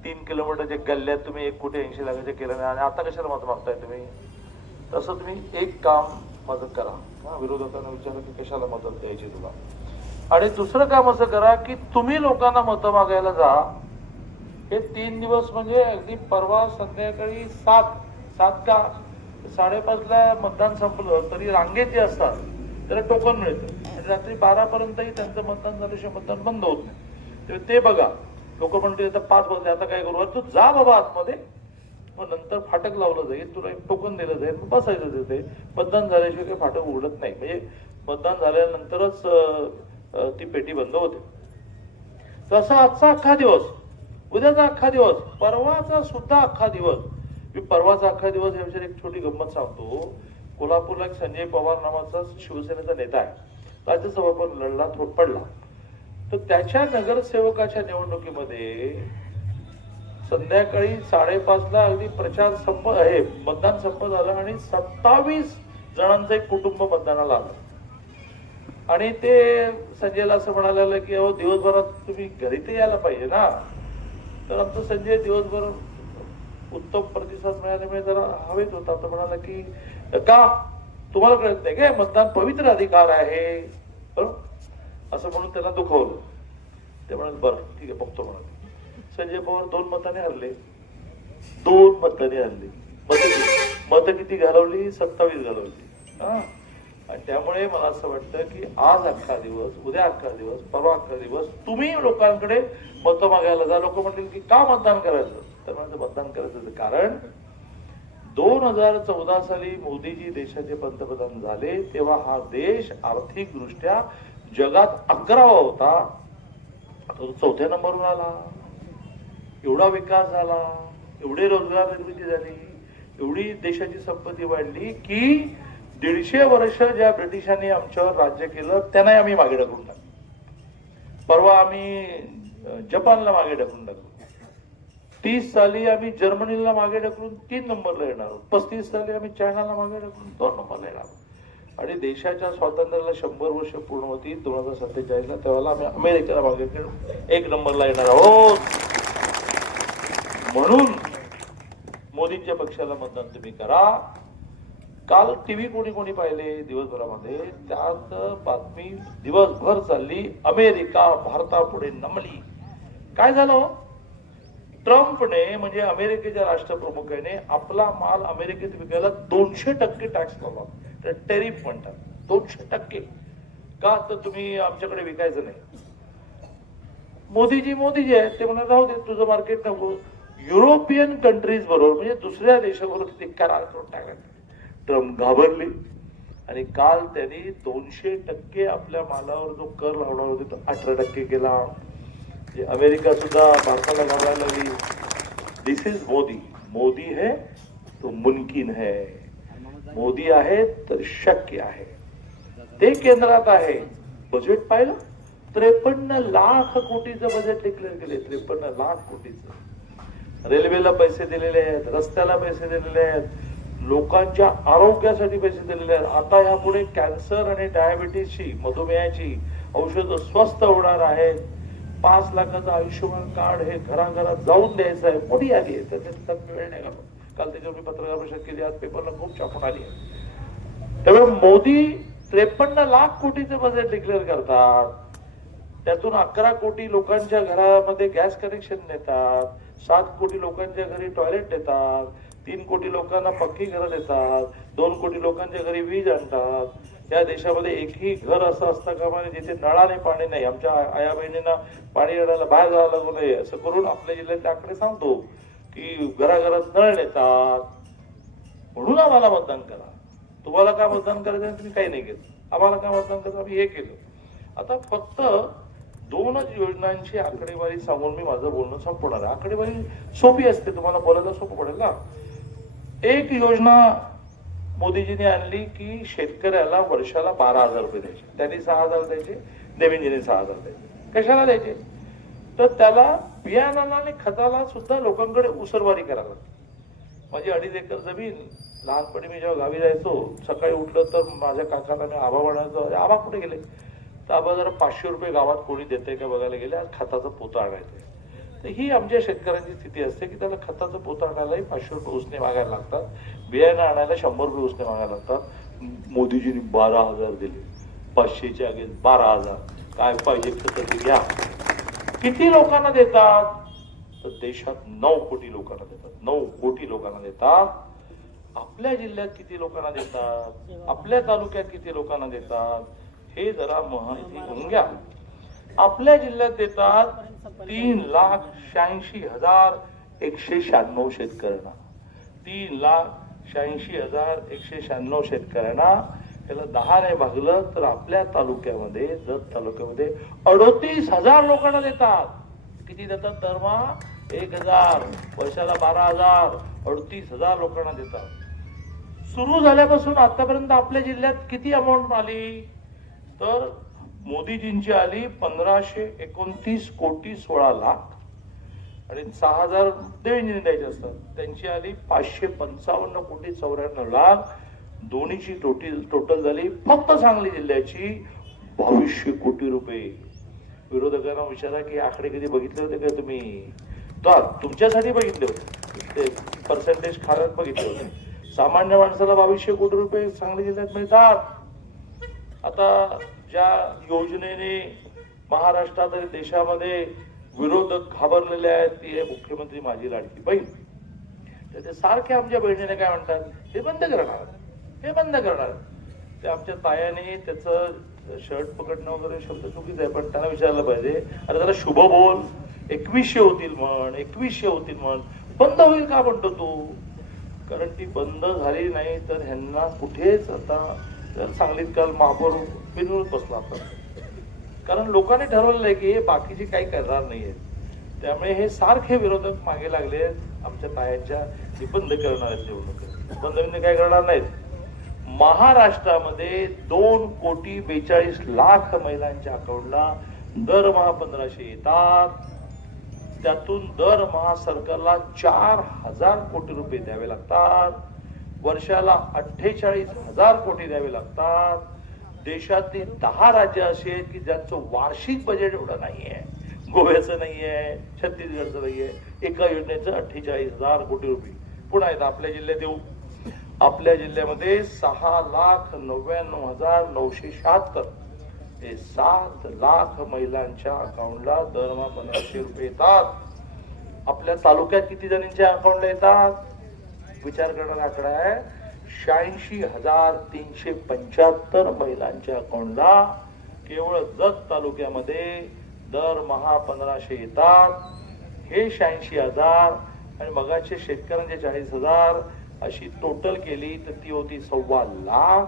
3 किलोमीटरच्या गल्ल्यात तुम्ही 1,80,00,000 केलं नाही. आणि आता कशाला मत मागताय तुम्ही? तसं तुम्ही एक काम मदत करा. विरोधकांना विचारा की कशाला मदत द्यायची तुला. आणि दुसरं काम असं करा की तुम्ही लोकांना मतं मागायला जा. हे 3 दिवस म्हणजे अगदी परवा संध्याकाळी 7 का 5:30ला मतदान संपलं तरी रांगेत जे असतात त्याला टोकन मिळतं आणि रात्री 12 पर्यंतही त्यांचं मतदान झाल्याशिवाय मतदान बंद होत नाही. तर ते बघा. लोक म्हणते आता 5 वाजले आता काय करू? तू जा बाबा आतमध्ये, मग नंतर फाटक लावलं जाईल, तुला एक टोकन दिलं जाईल, मग बसायचं तिथे. मतदान झाल्याशिवाय काही फाटक उघडत नाही. म्हणजे मतदान झाल्यानंतरच ती पेटी बंद होते. तर असा आजचा अख्खा दिवस, उद्याचा अख्खा दिवस, परवाचा सुद्धा अख्खा दिवस. मी परवाचा अख्खा दिवस याविषयी एक छोटी गंमत सांगतो. कोल्हापूरला एक संजय पवार नावाचा शिवसेनेचा नेता आहे, राज्यसभा पण लढला, पडला. तर त्याच्या नगरसेवकाच्या निवडणुकीमध्ये संध्याकाळी 5:30ला अगदी प्रचार मतदान संपत झालं आणि 27 जणांचं एक कुटुंब मतदानाला आलं. आणि ते संजयला असं म्हणायला की अहो दिवसभरात तुम्ही घरी ते यायला पाहिजे ना. तर आमचं संजय दिवसभर उत्तम प्रतिसाद मिळाल्यामुळे जरा हवेत होता. तर म्हणाला की का तुम्हाला कळत नाही काय, मतदान पवित्र अधिकार आहे असं म्हणून त्यांना दुखवलं. ते म्हणाले बरं ठीक आहे बघतो म्हणाले. संजय पवार 2 मताने हरले. 2 मताने हरले. मत किती घालवली? 27 घालवली. आणि त्यामुळे मला असं वाटतं की आज अख्खा दिवस, उद्या अख्खा दिवस, परवा अख्खा दिवस तुम्ही लोकांकडे मतं मागायला जा. लोक म्हणतील की का मतदान करायचं? तर माझं मतदान करायचं कारण 2014 साली मोदीजी देशाचे पंतप्रधान झाले तेव्हा हा देश आर्थिक दृष्ट्या जगात 11वा होता. आता 4थ्या नंबरवर आला. एवढा विकास झाला, एवढे रोजगार निर्मिती झाली, एवढी देशाची संपत्ती वाढली की 150 वर्ष ज्या ब्रिटिशांनी आमच्यावर राज्य केलं त्यांनाही आम्ही मागे ढकलून टाकलं. परवा आम्ही जपानला मागे ढकलून टाकलो. 30 साली आम्ही जर्मनीला मागे ढकलून 3 नंबरला येणार आहोत. 35 साली आम्ही चायनाला मागे ढकलून 2 नंबरला येणार आहोत. आणि देशाच्या स्वातंत्र्याला 100 वर्ष पूर्ण होती 2047ला, तेव्हा आम्ही अमेरिकेला मागे 1 नंबरला येणार आहोत. म्हणून मोदींच्या पक्षाला मतदान तुम्ही करा. काल टीव्ही कोणी पाहिले दिवसभरामध्ये, त्यात बातमी दिवसभर चालली, अमेरिका भारतापुढे नमली. काय झालं? ट्रम्पने म्हणजे अमेरिकेच्या राष्ट्रप्रमुखाने आपला माल अमेरिकेत विकायला 200% टॅक्स लावला. तर टेरिफ म्हणतात. 200%. का? तर तुम्ही आमच्याकडे विकायचं नाही. मोदीजी आहेत ते म्हणत राहू दे, तुझं मार्केट नको. युरोपियन कंट्रीज बरोबर म्हणजे दुसऱ्या देशाबरोबर ते करार करून टाकायचे. ट्रम्प घाबरले आणि काल त्यांनी 200% आपल्या मालावर जो कर लावणार होते तो 18% केला. म्हणजे अमेरिका सुद्धा भारताला घाबरायला लागली. दिस इज मोदी है तो मुमकिन है. मोदी आहे तर शक्य आहे. ते केंद्रात आहे. बजेट पाहिलं, 53 लाख कोटीचं बजेट डिक्लेअर केले. 53 लाख कोटीचं. रेल्वेला पैसे दिलेले आहेत, रस्त्याला पैसे दिलेले आहेत, लोकांच्या आरोग्यासाठी पैसे दिलेले आहेत. आता यापुढे कॅन्सर आणि डायबिटीसची, मधुमेहाची औषधं स्वस्त होणार आहेत. 5 लाखाचं आयुष्यमान कार्ड हे घराघरात जाऊन द्यायचं आहे. मोठी आली आहे, त्याच्यात वेळ नाही घालवत. काल त्याच्यावर मी पत्रकार परिषद केली, आज पेपरला खूप छापून आली आहे. त्यामुळे मोदी 53 लाख कोटीचे बजेट डिक्लेअर करतात. त्यातून 11 कोटी लोकांच्या घरामध्ये गॅस कनेक्शन देतात, 7 कोटी लोकांच्या घरी टॉयलेट देतात, 3 कोटी लोकांना पक्की घरं देतात, 2 कोटी लोकांच्या घरी वीज आणतात. या देशामध्ये एकही घर असं असतं कामा नये जिथे नळाने पाणी नाही. आमच्या आया बहिणींना पाणी आणायला बाहेर जावं लागू नये असं करून आपल्या जिल्ह्यात आकडे सांगतो की घराघरात नळ नेतात. म्हणून आम्हाला मतदान करा. तुम्हाला काय मतदान करायचं तुम्ही काही नाही केलं. आम्हाला काय मतदान करायचं आम्ही हे केलं. आता फक्त 2च योजनांची आकडेवारी सांगून मी माझं बोलणं संपवणार आहे. आकडेवारी सोपी असते, तुम्हाला बोलायला सोपं पडेल ना. एक योजना मोदीजींनी आणली की शेतकऱ्याला वर्षाला 12,000 रुपये द्यायचे. त्यांनी 6,000 द्यायचे, देवेंद्रजींनी 6,000 द्यायचे. कशाला द्यायचे? तर त्याला बियाणाला आणि खताला सुद्धा लोकांकडे उसरवारी करायला लागते. माझी 2.5 एकर जमीन. लहानपणी मी जेव्हा गावी जायचो, सकाळी उठलं तर माझ्या काकांना मी आबा म्हणायचो, अरे आबा कुठे गेले? तर आबा जरा 500 रुपये गावात कोणी देते का बघायला गेले, आज खताचं पोतं आणायचं. तर ही आमच्या शेतकऱ्यांची स्थिती असते की त्याला खताचं पोतं आणायलाही 500 रुपये उसने मागायला लागतात, बियाणं आणायला 100 रुपये उसने मागायला लागतात. मोदीजींनी 12,000 दिले. 500च्या आगे 12,000. काय पाहिजे तर घ्या. किती लोकांना देतात? तर देशात 9 कोटी लोकांना देतात. 9 कोटी लोकांना देतात. आपल्या जिल्ह्यात किती लोकांना देतात? आपल्या तालुक्यात किती लोकांना देतात? हे जरा माहिती घेऊन घ्या. आपल्या जिल्ह्यात देतात 3,86,196 शेतकऱ्यांना. 3,86,196 शेतकऱ्यांना. त्याला 10ने भागलं तर आपल्या तालुक्यामध्ये, जत तालुक्यामध्ये 38,000 लोकांना देतात. किती देतात? दरमहा 1,000, वर्षाला 12,000, 38,000 लोकांना देतात. सुरू झाल्यापासून आतापर्यंत आपल्या जिल्ह्यात किती अमाऊंट आली? तर मोदीजींची आली 1,529 कोटी 16 लाख आणि 6,000 देवेंद्रजींनी द्यायचे असतात. त्यांची आली 555 कोटी 94 लाख. दोन्हीची टोटल झाली फक्त सांगली जिल्ह्याची 2200 कोटी रुपये. विरोधकांना विचारा की आकडे कधी बघितले होते का तुम्ही? तर तुमच्यासाठी बघितले होते, ते पर्सेंटेज खाण्यात बघितले होते. सामान्य माणसाला 2200 कोटी रुपये सांगली जिल्ह्यात मिळतात. आता ज्या योजनेने महाराष्ट्रात आणि देशामध्ये विरोधक घाबरलेले आहेत ती आहे मुख्यमंत्री माझी लाडकी बहीण. तर ते सारखे आमच्या बहिणीने काय म्हणतात, हे बंद करणार, हे बंद करणार. ते आमच्या तायाने त्याचं शर्ट पकडणं वगैरे शब्द चुकीचा आहे, पण त्यांना विचारलं पाहिजे, अरे त्याला शुभ बोल, 2100 होतील म्हण, 2100 होतील म्हण. बंद होईल का म्हणतो तू? कारण ती बंद झाली नाही तर ह्यांना कुठेच आता जर सांगलीत काल महापौर बिनवून बसला होता. कारण लोकांनी ठरवलेलं आहे की हे बाकीचे काही करणार नाहीये. त्यामुळे हे सारखे विरोधक मागे लागले आमच्या तायांच्या, हे बंद करणार आहेत निवडणूक. बंद काय करणार नाहीत. महाराष्ट्रामध्ये 2,42 लाख महिलांच्या अकाउंटला दरमहा 1,500 येतात. त्यातून दरमहा सरकारला 4,000 कोटी रुपये द्यावे लागतात. वर्षाला 48,000 कोटी द्यावे लागतात. देशातली 10 राज्य अशी आहेत की ज्यांचं वार्षिक बजेट एवढं नाहीये. गोव्याचं नाहीये, छत्तीसगडचं नाहीये. एका योजनेचं 48,000 कोटी रुपये. पुन्हा एकदा आपल्या जिल्ह्यात देऊ. आपल्या जिल्ह्यामध्ये 6,99,976 हे 7 लाख महिलांच्या अकाउंटला दरमहा 1,500 रुपये येतात. आपल्या तालुक्यात किती जणांच्या अकाउंटला येतात? विचार करणारा आकडा आहे 86,375 महिलांच्या अकाउंटला केवळ जत तालुक्यामध्ये दरमहा 1,500 येतात. हे 86,000 आणि मगाचे शेतकऱ्यांचे 40,000 अशी टोटल केली तर ती होती 2.25 लाख.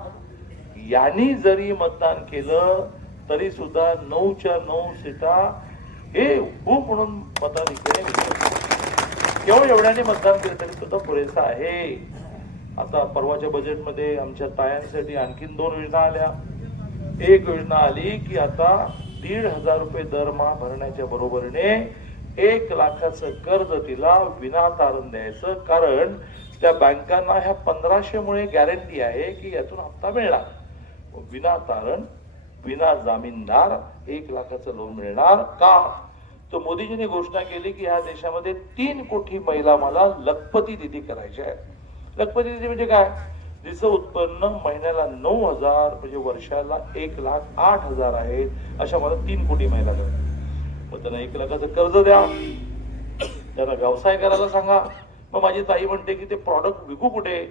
यांनी जरी मतदान केलं तरी सुद्धा 9च्या 9 सीटा हे हो म्हणून मताधिकारी केवळ एवढ्याने मतदान केलं तरी सुद्धा पुरेसा आहे. आता परवाच्या बजेटमध्ये आमच्या तायांसाठी आणखीन 2 योजना आल्या. एक योजना आली की आता 1,500 रुपये दरमहा भरण्याच्या बरोबरीने 1 लाखाचं कर्ज तिला विनातारण द्यायचं. कारण त्या बँकांना ह्या 1,500 मुळे गॅरंटी आहे की यातून हप्ता मिळणार. विनातारण विना जामीनदार 1 लाखाचं लोन मिळणार. का? तर मोदीजींनी घोषणा केली की ह्या देशामध्ये 3 कोटी महिला मला लखपती दिदी करायच्या आहेत. लखपती दिदी म्हणजे काय? जिचं उत्पन्न महिन्याला 9,000 म्हणजे वर्षाला 1,08,000 आहे. अशा मला 3 कोटी महिला करायच्या. मग त्यांना 1 लाखाचं कर्ज द्या, त्यांना व्यवसाय करायला सांगा. मग माझी ताई म्हणते की ते प्रॉडक्ट विकू कुठे?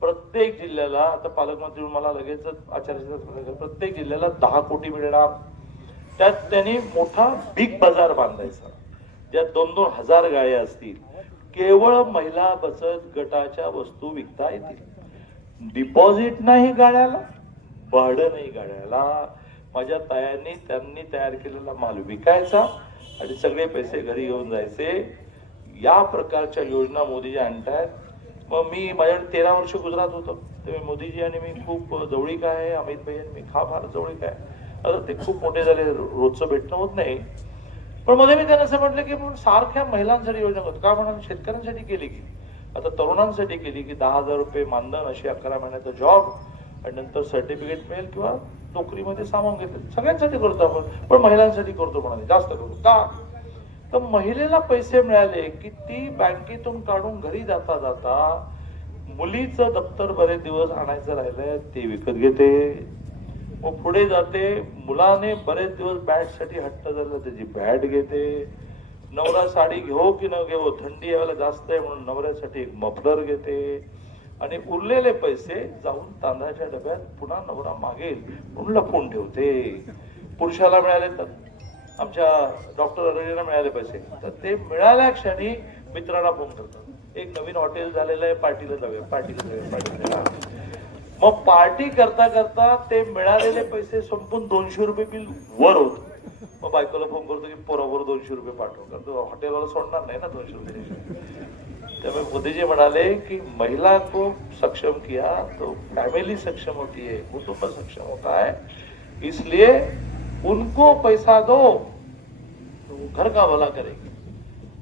प्रत्येक जिल्ह्याला, आता पालकमंत्री मला लगेच आचारसंहिता, प्रत्येक जिल्ह्याला 10 कोटी मिळणार. त्यात त्यांनी मोठा बिग बाजार बांधायचा ज्यात 2-2 हजार गाड्या असतील. केवळ महिला बचत गटाच्या वस्तू विकता येतील. डिपॉझिट नाही गाड्याला, भाडं नाही गाड्याला. माझ्या तायांनी त्यांनी तयार केलेला माल विकायचा आणि सगळे पैसे घरी घेऊन जायचे. या प्रकारच्या योजना मोदीजी आणतायत. मग मी माझ्याकडे 13 वर्ष गुजरात होतो तेव्हा मोदीजी आणि मी खूप जवळीक आहे. अमित भाई आणि मी फार जवळीक आहे. आता ते खूप मोठे झाले, रोजचं भेटणं होत नाही. पण मध्ये मी त्यांना असं म्हटलं की सारख्या महिलांसाठी योजना करतो. का म्हणून शेतकऱ्यांसाठी केली की आता तरुणांसाठी केली की 10,000 रुपये मानधन अशी 11 महिन्याचा जॉब आणि नंतर सर्टिफिकेट मिळेल किंवा नोकरीमध्ये सामावून घेतले. सगळ्यांसाठी करतो आपण, पण महिलांसाठी करतो म्हणाले जास्त करू. का? तर महिलेला पैसे मिळाले की ती बँकेतून काढून घरी जाता जाता मुलीचं दप्तर बरेच दिवस आणायचं राहिलंय ते विकत घेते. मग पुढे जाते, मुलाने बरेच दिवस बॅट साठी हट्ट झाला त्याची बॅट घेते. नवरा साडी घेऊ की न घेऊ, थंडी यावेळेला जास्त आहे म्हणून नवऱ्यासाठी एक मफलर घेते. आणि उरलेले पैसे जाऊन तांदळाच्या डब्यात पुन्हा नवरा मागेल म्हणून लपवून ठेवते. पुरुषाला मिळाले तर आमच्या डॉक्टर अरविंदला मिळाले पैसे तर ते मिळाल्या क्षणी मित्राला फोन करतात, एक नवीन हॉटेल झालेलं आहे, पार्टीला जाऊया. मग पार्टी करता करता ते मिळालेले पैसे संपून 200 रुपये बिल वर होत. मग बायकोला फोन करतो की पोराबरोबर 200 रुपये पाठव, कारण तो हॉटेलवाला सोडणार नाही ना 200 रुपये. त्यामुळे मोदीजी म्हणाले की महिला को सक्षम किया तो फैमिली सक्षम होती है, कुटुंब सक्षम होता है, इसलिए उनको पैसा दो तो घर का भला करेगी.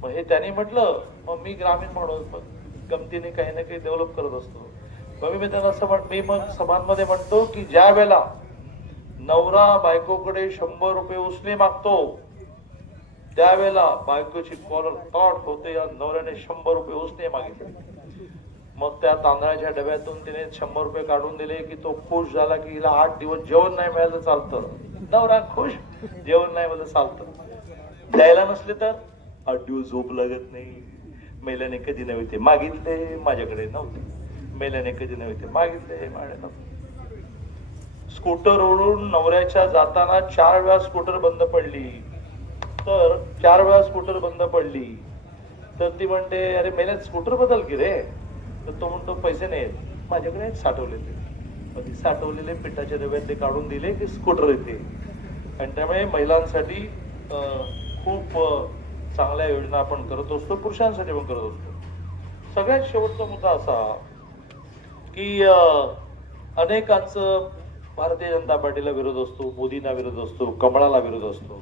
मग हे त्यांनी म्हटलं. मग मी ग्रामीण माणूस गमतीने काही ना काही डेव्हलप करत असतो. मग मी त्यांना असं मी मग सभांमध्ये म्हणतो की ज्या वेळेला नवरा बायकोकडे 100 रुपये उसने मागतो त्यावेळेला बायकोची कॉलर तॉट होते या नवऱ्याने 100 रुपये उसने मागितले. मग त्या तांदळाच्या डब्यातून तिने 100 रुपये काढून दिले की तो खुश झाला की हिला 8 दिवस जेवण नाही मिळालं चालतं. नवरा खुश, जेवण नाही मिळालं चालतं. द्यायला नसले तर 8 दिवस झोप लागत नाही. महिलाने कधी नव्हे ते मागितले, माझ्याकडे नव्हते. महिलाने कधी नव्हे ते मागितले, माझ्याकडे नव्हते. स्कूटरवरून नवऱ्याच्या जाताना 4 वेळा स्कूटर बंद पडली. तर 4 वेळा स्कूटर बंद पडली तर ती म्हणते अरे महिन्यात स्कूटर बदल की रे. तर तो म्हणतो पैसे नाही माझ्याकडे साठवलेले. मग ती साठवलेले पिठाच्या डब्यात ते काढून दिले की स्कूटर येते. आणि त्यामुळे महिलांसाठी खूप चांगल्या योजना आपण करत असतो, पुरुषांसाठी पण करत असतो. सगळ्यात शेवटचा मुद्दा असा की अनेकांचं भारतीय जनता पार्टीला विरोध असतो, मोदींना विरोध असतो, कमळाला विरोध असतो.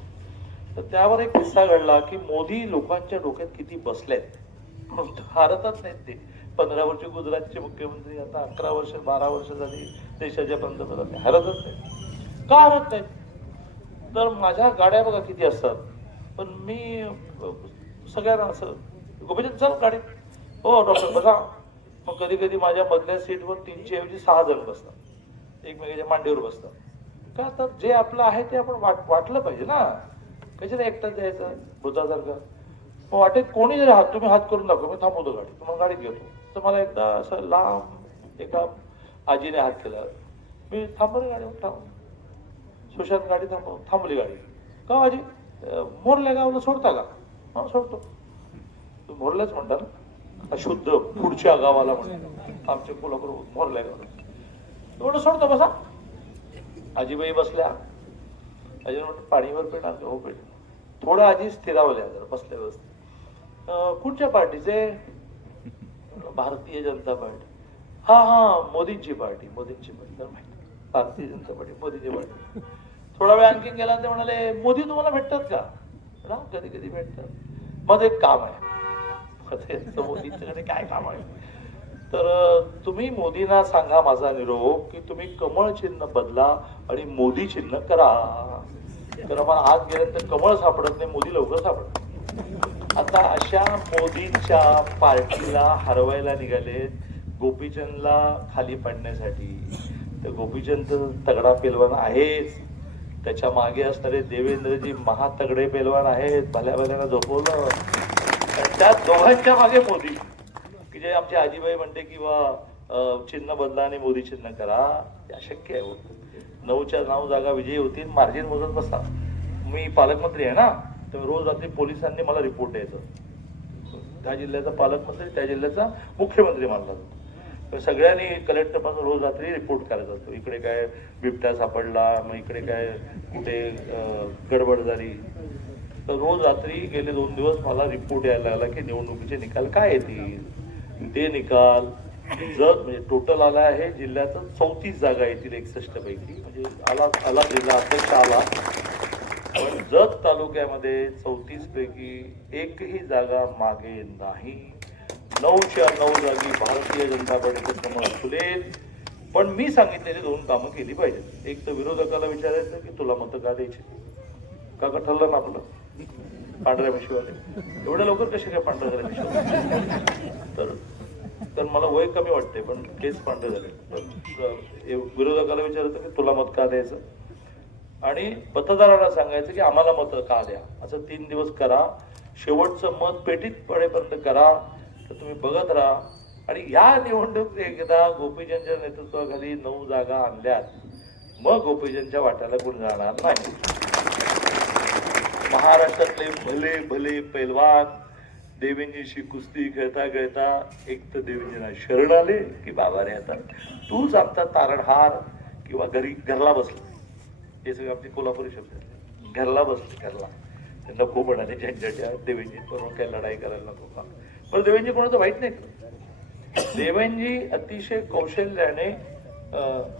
तर त्यावर एक किस्सा घडला की मोदी लोकांच्या डोक्यात किती बसलेत, हरतच नाहीत ते. 15 वर्ष गुजरातचे मुख्यमंत्री, आता 11 वर्ष 12 वर्ष झाली देशाच्या पंतप्रधान, हरतच नाही. का हरत नाहीत? तर माझ्या गाड्या बघा किती असतात. पण मी सगळ्यांना असं गोपीचंद चल गाडीत, हो डॉक्टर बसा. मग कधी कधी माझ्या मधल्या सीटवर 3च्या ऐवजी 6 जण बसतात, एकमेकाच्या मांडीवर बसतात. का तर जे आपलं आहे ते आपण वाटलं पाहिजे ना, कशाला एकटाच जायचं भूतासारखं. मग वाटेत कोणी जरी तुम्ही हात करून दाखवा, मी थांबवतो गाडी, तुम्हाला गाडीत घेतो. तर मला एकदा असं लांब एका आजीने हात केला, मी थांबवली गाडी, थांब सुशांत गाडी थांबवली गाडी. का आजी मोरल्या गावाला सोडता का? हा सोडतो. तू मोरल्याच म्हणता ना, शुद्ध पुढच्या गावाला म्हणतो, आमच्या कोल्हापूर मोरल्या गावाला एवढं सोडतो बसा. आजीबाई बसल्या, आजी म्हणतो पाणीवर पेणार का? हो पेट. थोडं आजी स्थिरावल्या जरा बसल्या व्यवस्थित. कुठच्या पार्टीचे? भारतीय जनता पार्टी. हा हा मोदींची पार्टी, मोदींची पार्टी तर माहिती, भारतीय जनता पार्टी मोदींची पार्टी. थोडा वेळ आणखी गेला ते म्हणाले मोदी तुम्हाला भेटतात का? ना कधी कधी भेटतात. माझं एक काम आहे. मोदींचं काय काम आहे? तर तुम्ही मोदींना सांगा माझा निरोप की तुम्ही कमळ चिन्ह बदला आणि मोदी चिन्ह करा. तर आम्हाला आज गेल्यानंतर कमळ सापडत नाही, मोदी लवकर सापडत. आता अशा मोदींच्या पार्टीला हरवायला निघालेत गोपीचंदला खाली पाडण्यासाठी. तर गोपीचंद तगडा पेलवान आहेच, त्याच्या मागे असणारे देवेंद्रजी महातगडे पेलवान आहेत, भल्या भल्याला झोपवलं. त्या दोघांच्या मागे मोदी, की जे आमची आजीबाई म्हणते किंवा चिन्ह बदला आणि मोदी चिन्ह करा, ते अशक्य आहे. 9च्या 9 जागा विजयी होतील, मार्जिन मोजत बसा. मी पालकमंत्री आहे ना, तर रोज रात्री पोलिसांनी मला रिपोर्ट द्यायचं. त्या जिल्ह्याचा पालकमंत्री, त्या जिल्ह्याचा मुख्यमंत्री मानला जातो. तर सगळ्यांनी कलेक्टर पासून रोज रात्री रिपोर्ट करायचा असतो. इकडे काय बिबट्या सापडला, मग इकडे काय कुठे गडबड झाली. तर रोज रात्री गेले 2 दिवस मला रिपोर्ट यायला लागला की निवडणुकीचे निकाल काय येतील. ते निकाल जत म्हणजे टोटल आला आहे जिल्ह्यात 34 जागा येतील 61 पैकी. म्हणजे आला जिल्हा अध्यक्ष आला, पण जत तालुक्यामध्ये 34 पैकी एकही जागा मागे नाही. 9च्या 9 जागी भारतीय जनता पार्टीचं कमळ फुलेल. पण मी सांगितलेली 2 कामं केली पाहिजेत. एक तर विरोधकाला विचारायचं की तुला मतं का द्यायची, का ठरलं ना आपलं पांढऱ्या मिशीवाले, एवढ्या लवकर कसे काय पांढऱ्या झाले मिशी? तर मला वय कमी वाटते पण केस पांढरे झाले. विरोधकाला विचारायचं की तुला मत का द्यायचं, आणि मतदारांना सांगायचं की आम्हाला मत का द्या. असं 3 दिवस करा. शेवटचं मत पेटीत पडेपर्यंत करा. तर तुम्ही बघत राहा. आणि या निवडणूक एकदा गोपीचंदच्या नेतृत्वाखाली 9 जागा आणल्यात, मग गोपीचंदच्या वाट्याला कोण जाणार नाही. महाराष्ट्रातले भले भले पैलवान देवेंजीशी कुस्ती खेळता खेळता एक तर देवेंजींना शरण आले की बाबा रे आता तूच आमचा तारणहार, किंवा घरला बसला. हे सगळं आपली कोल्हापुरी शब्द, घरला बसले, घरला. त्यांना खूप म्हणाले झंझट्या देवेंजी बरोबर काही लढाई करायला नको का. पण देवेंजी कोणाचं वाईट नाही. देवेंजी अतिशय कौशल्याने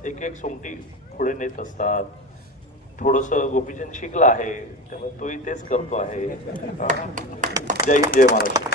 एक एक सोंगटी पुढे नेत असतात. थोडस गोपीचंद शिकला आहे, त्यामुळे तोही तेच करतो आहे. जय हिंद, जय महाराष्ट्र.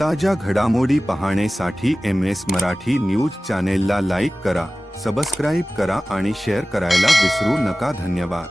ताज्या घडामोडी पाहण्यासाठी MS मराठी न्यूज चॅनेलला लाईक करा, सबस्क्राईब करा आणि शेअर करायला विसरू नका. धन्यवाद.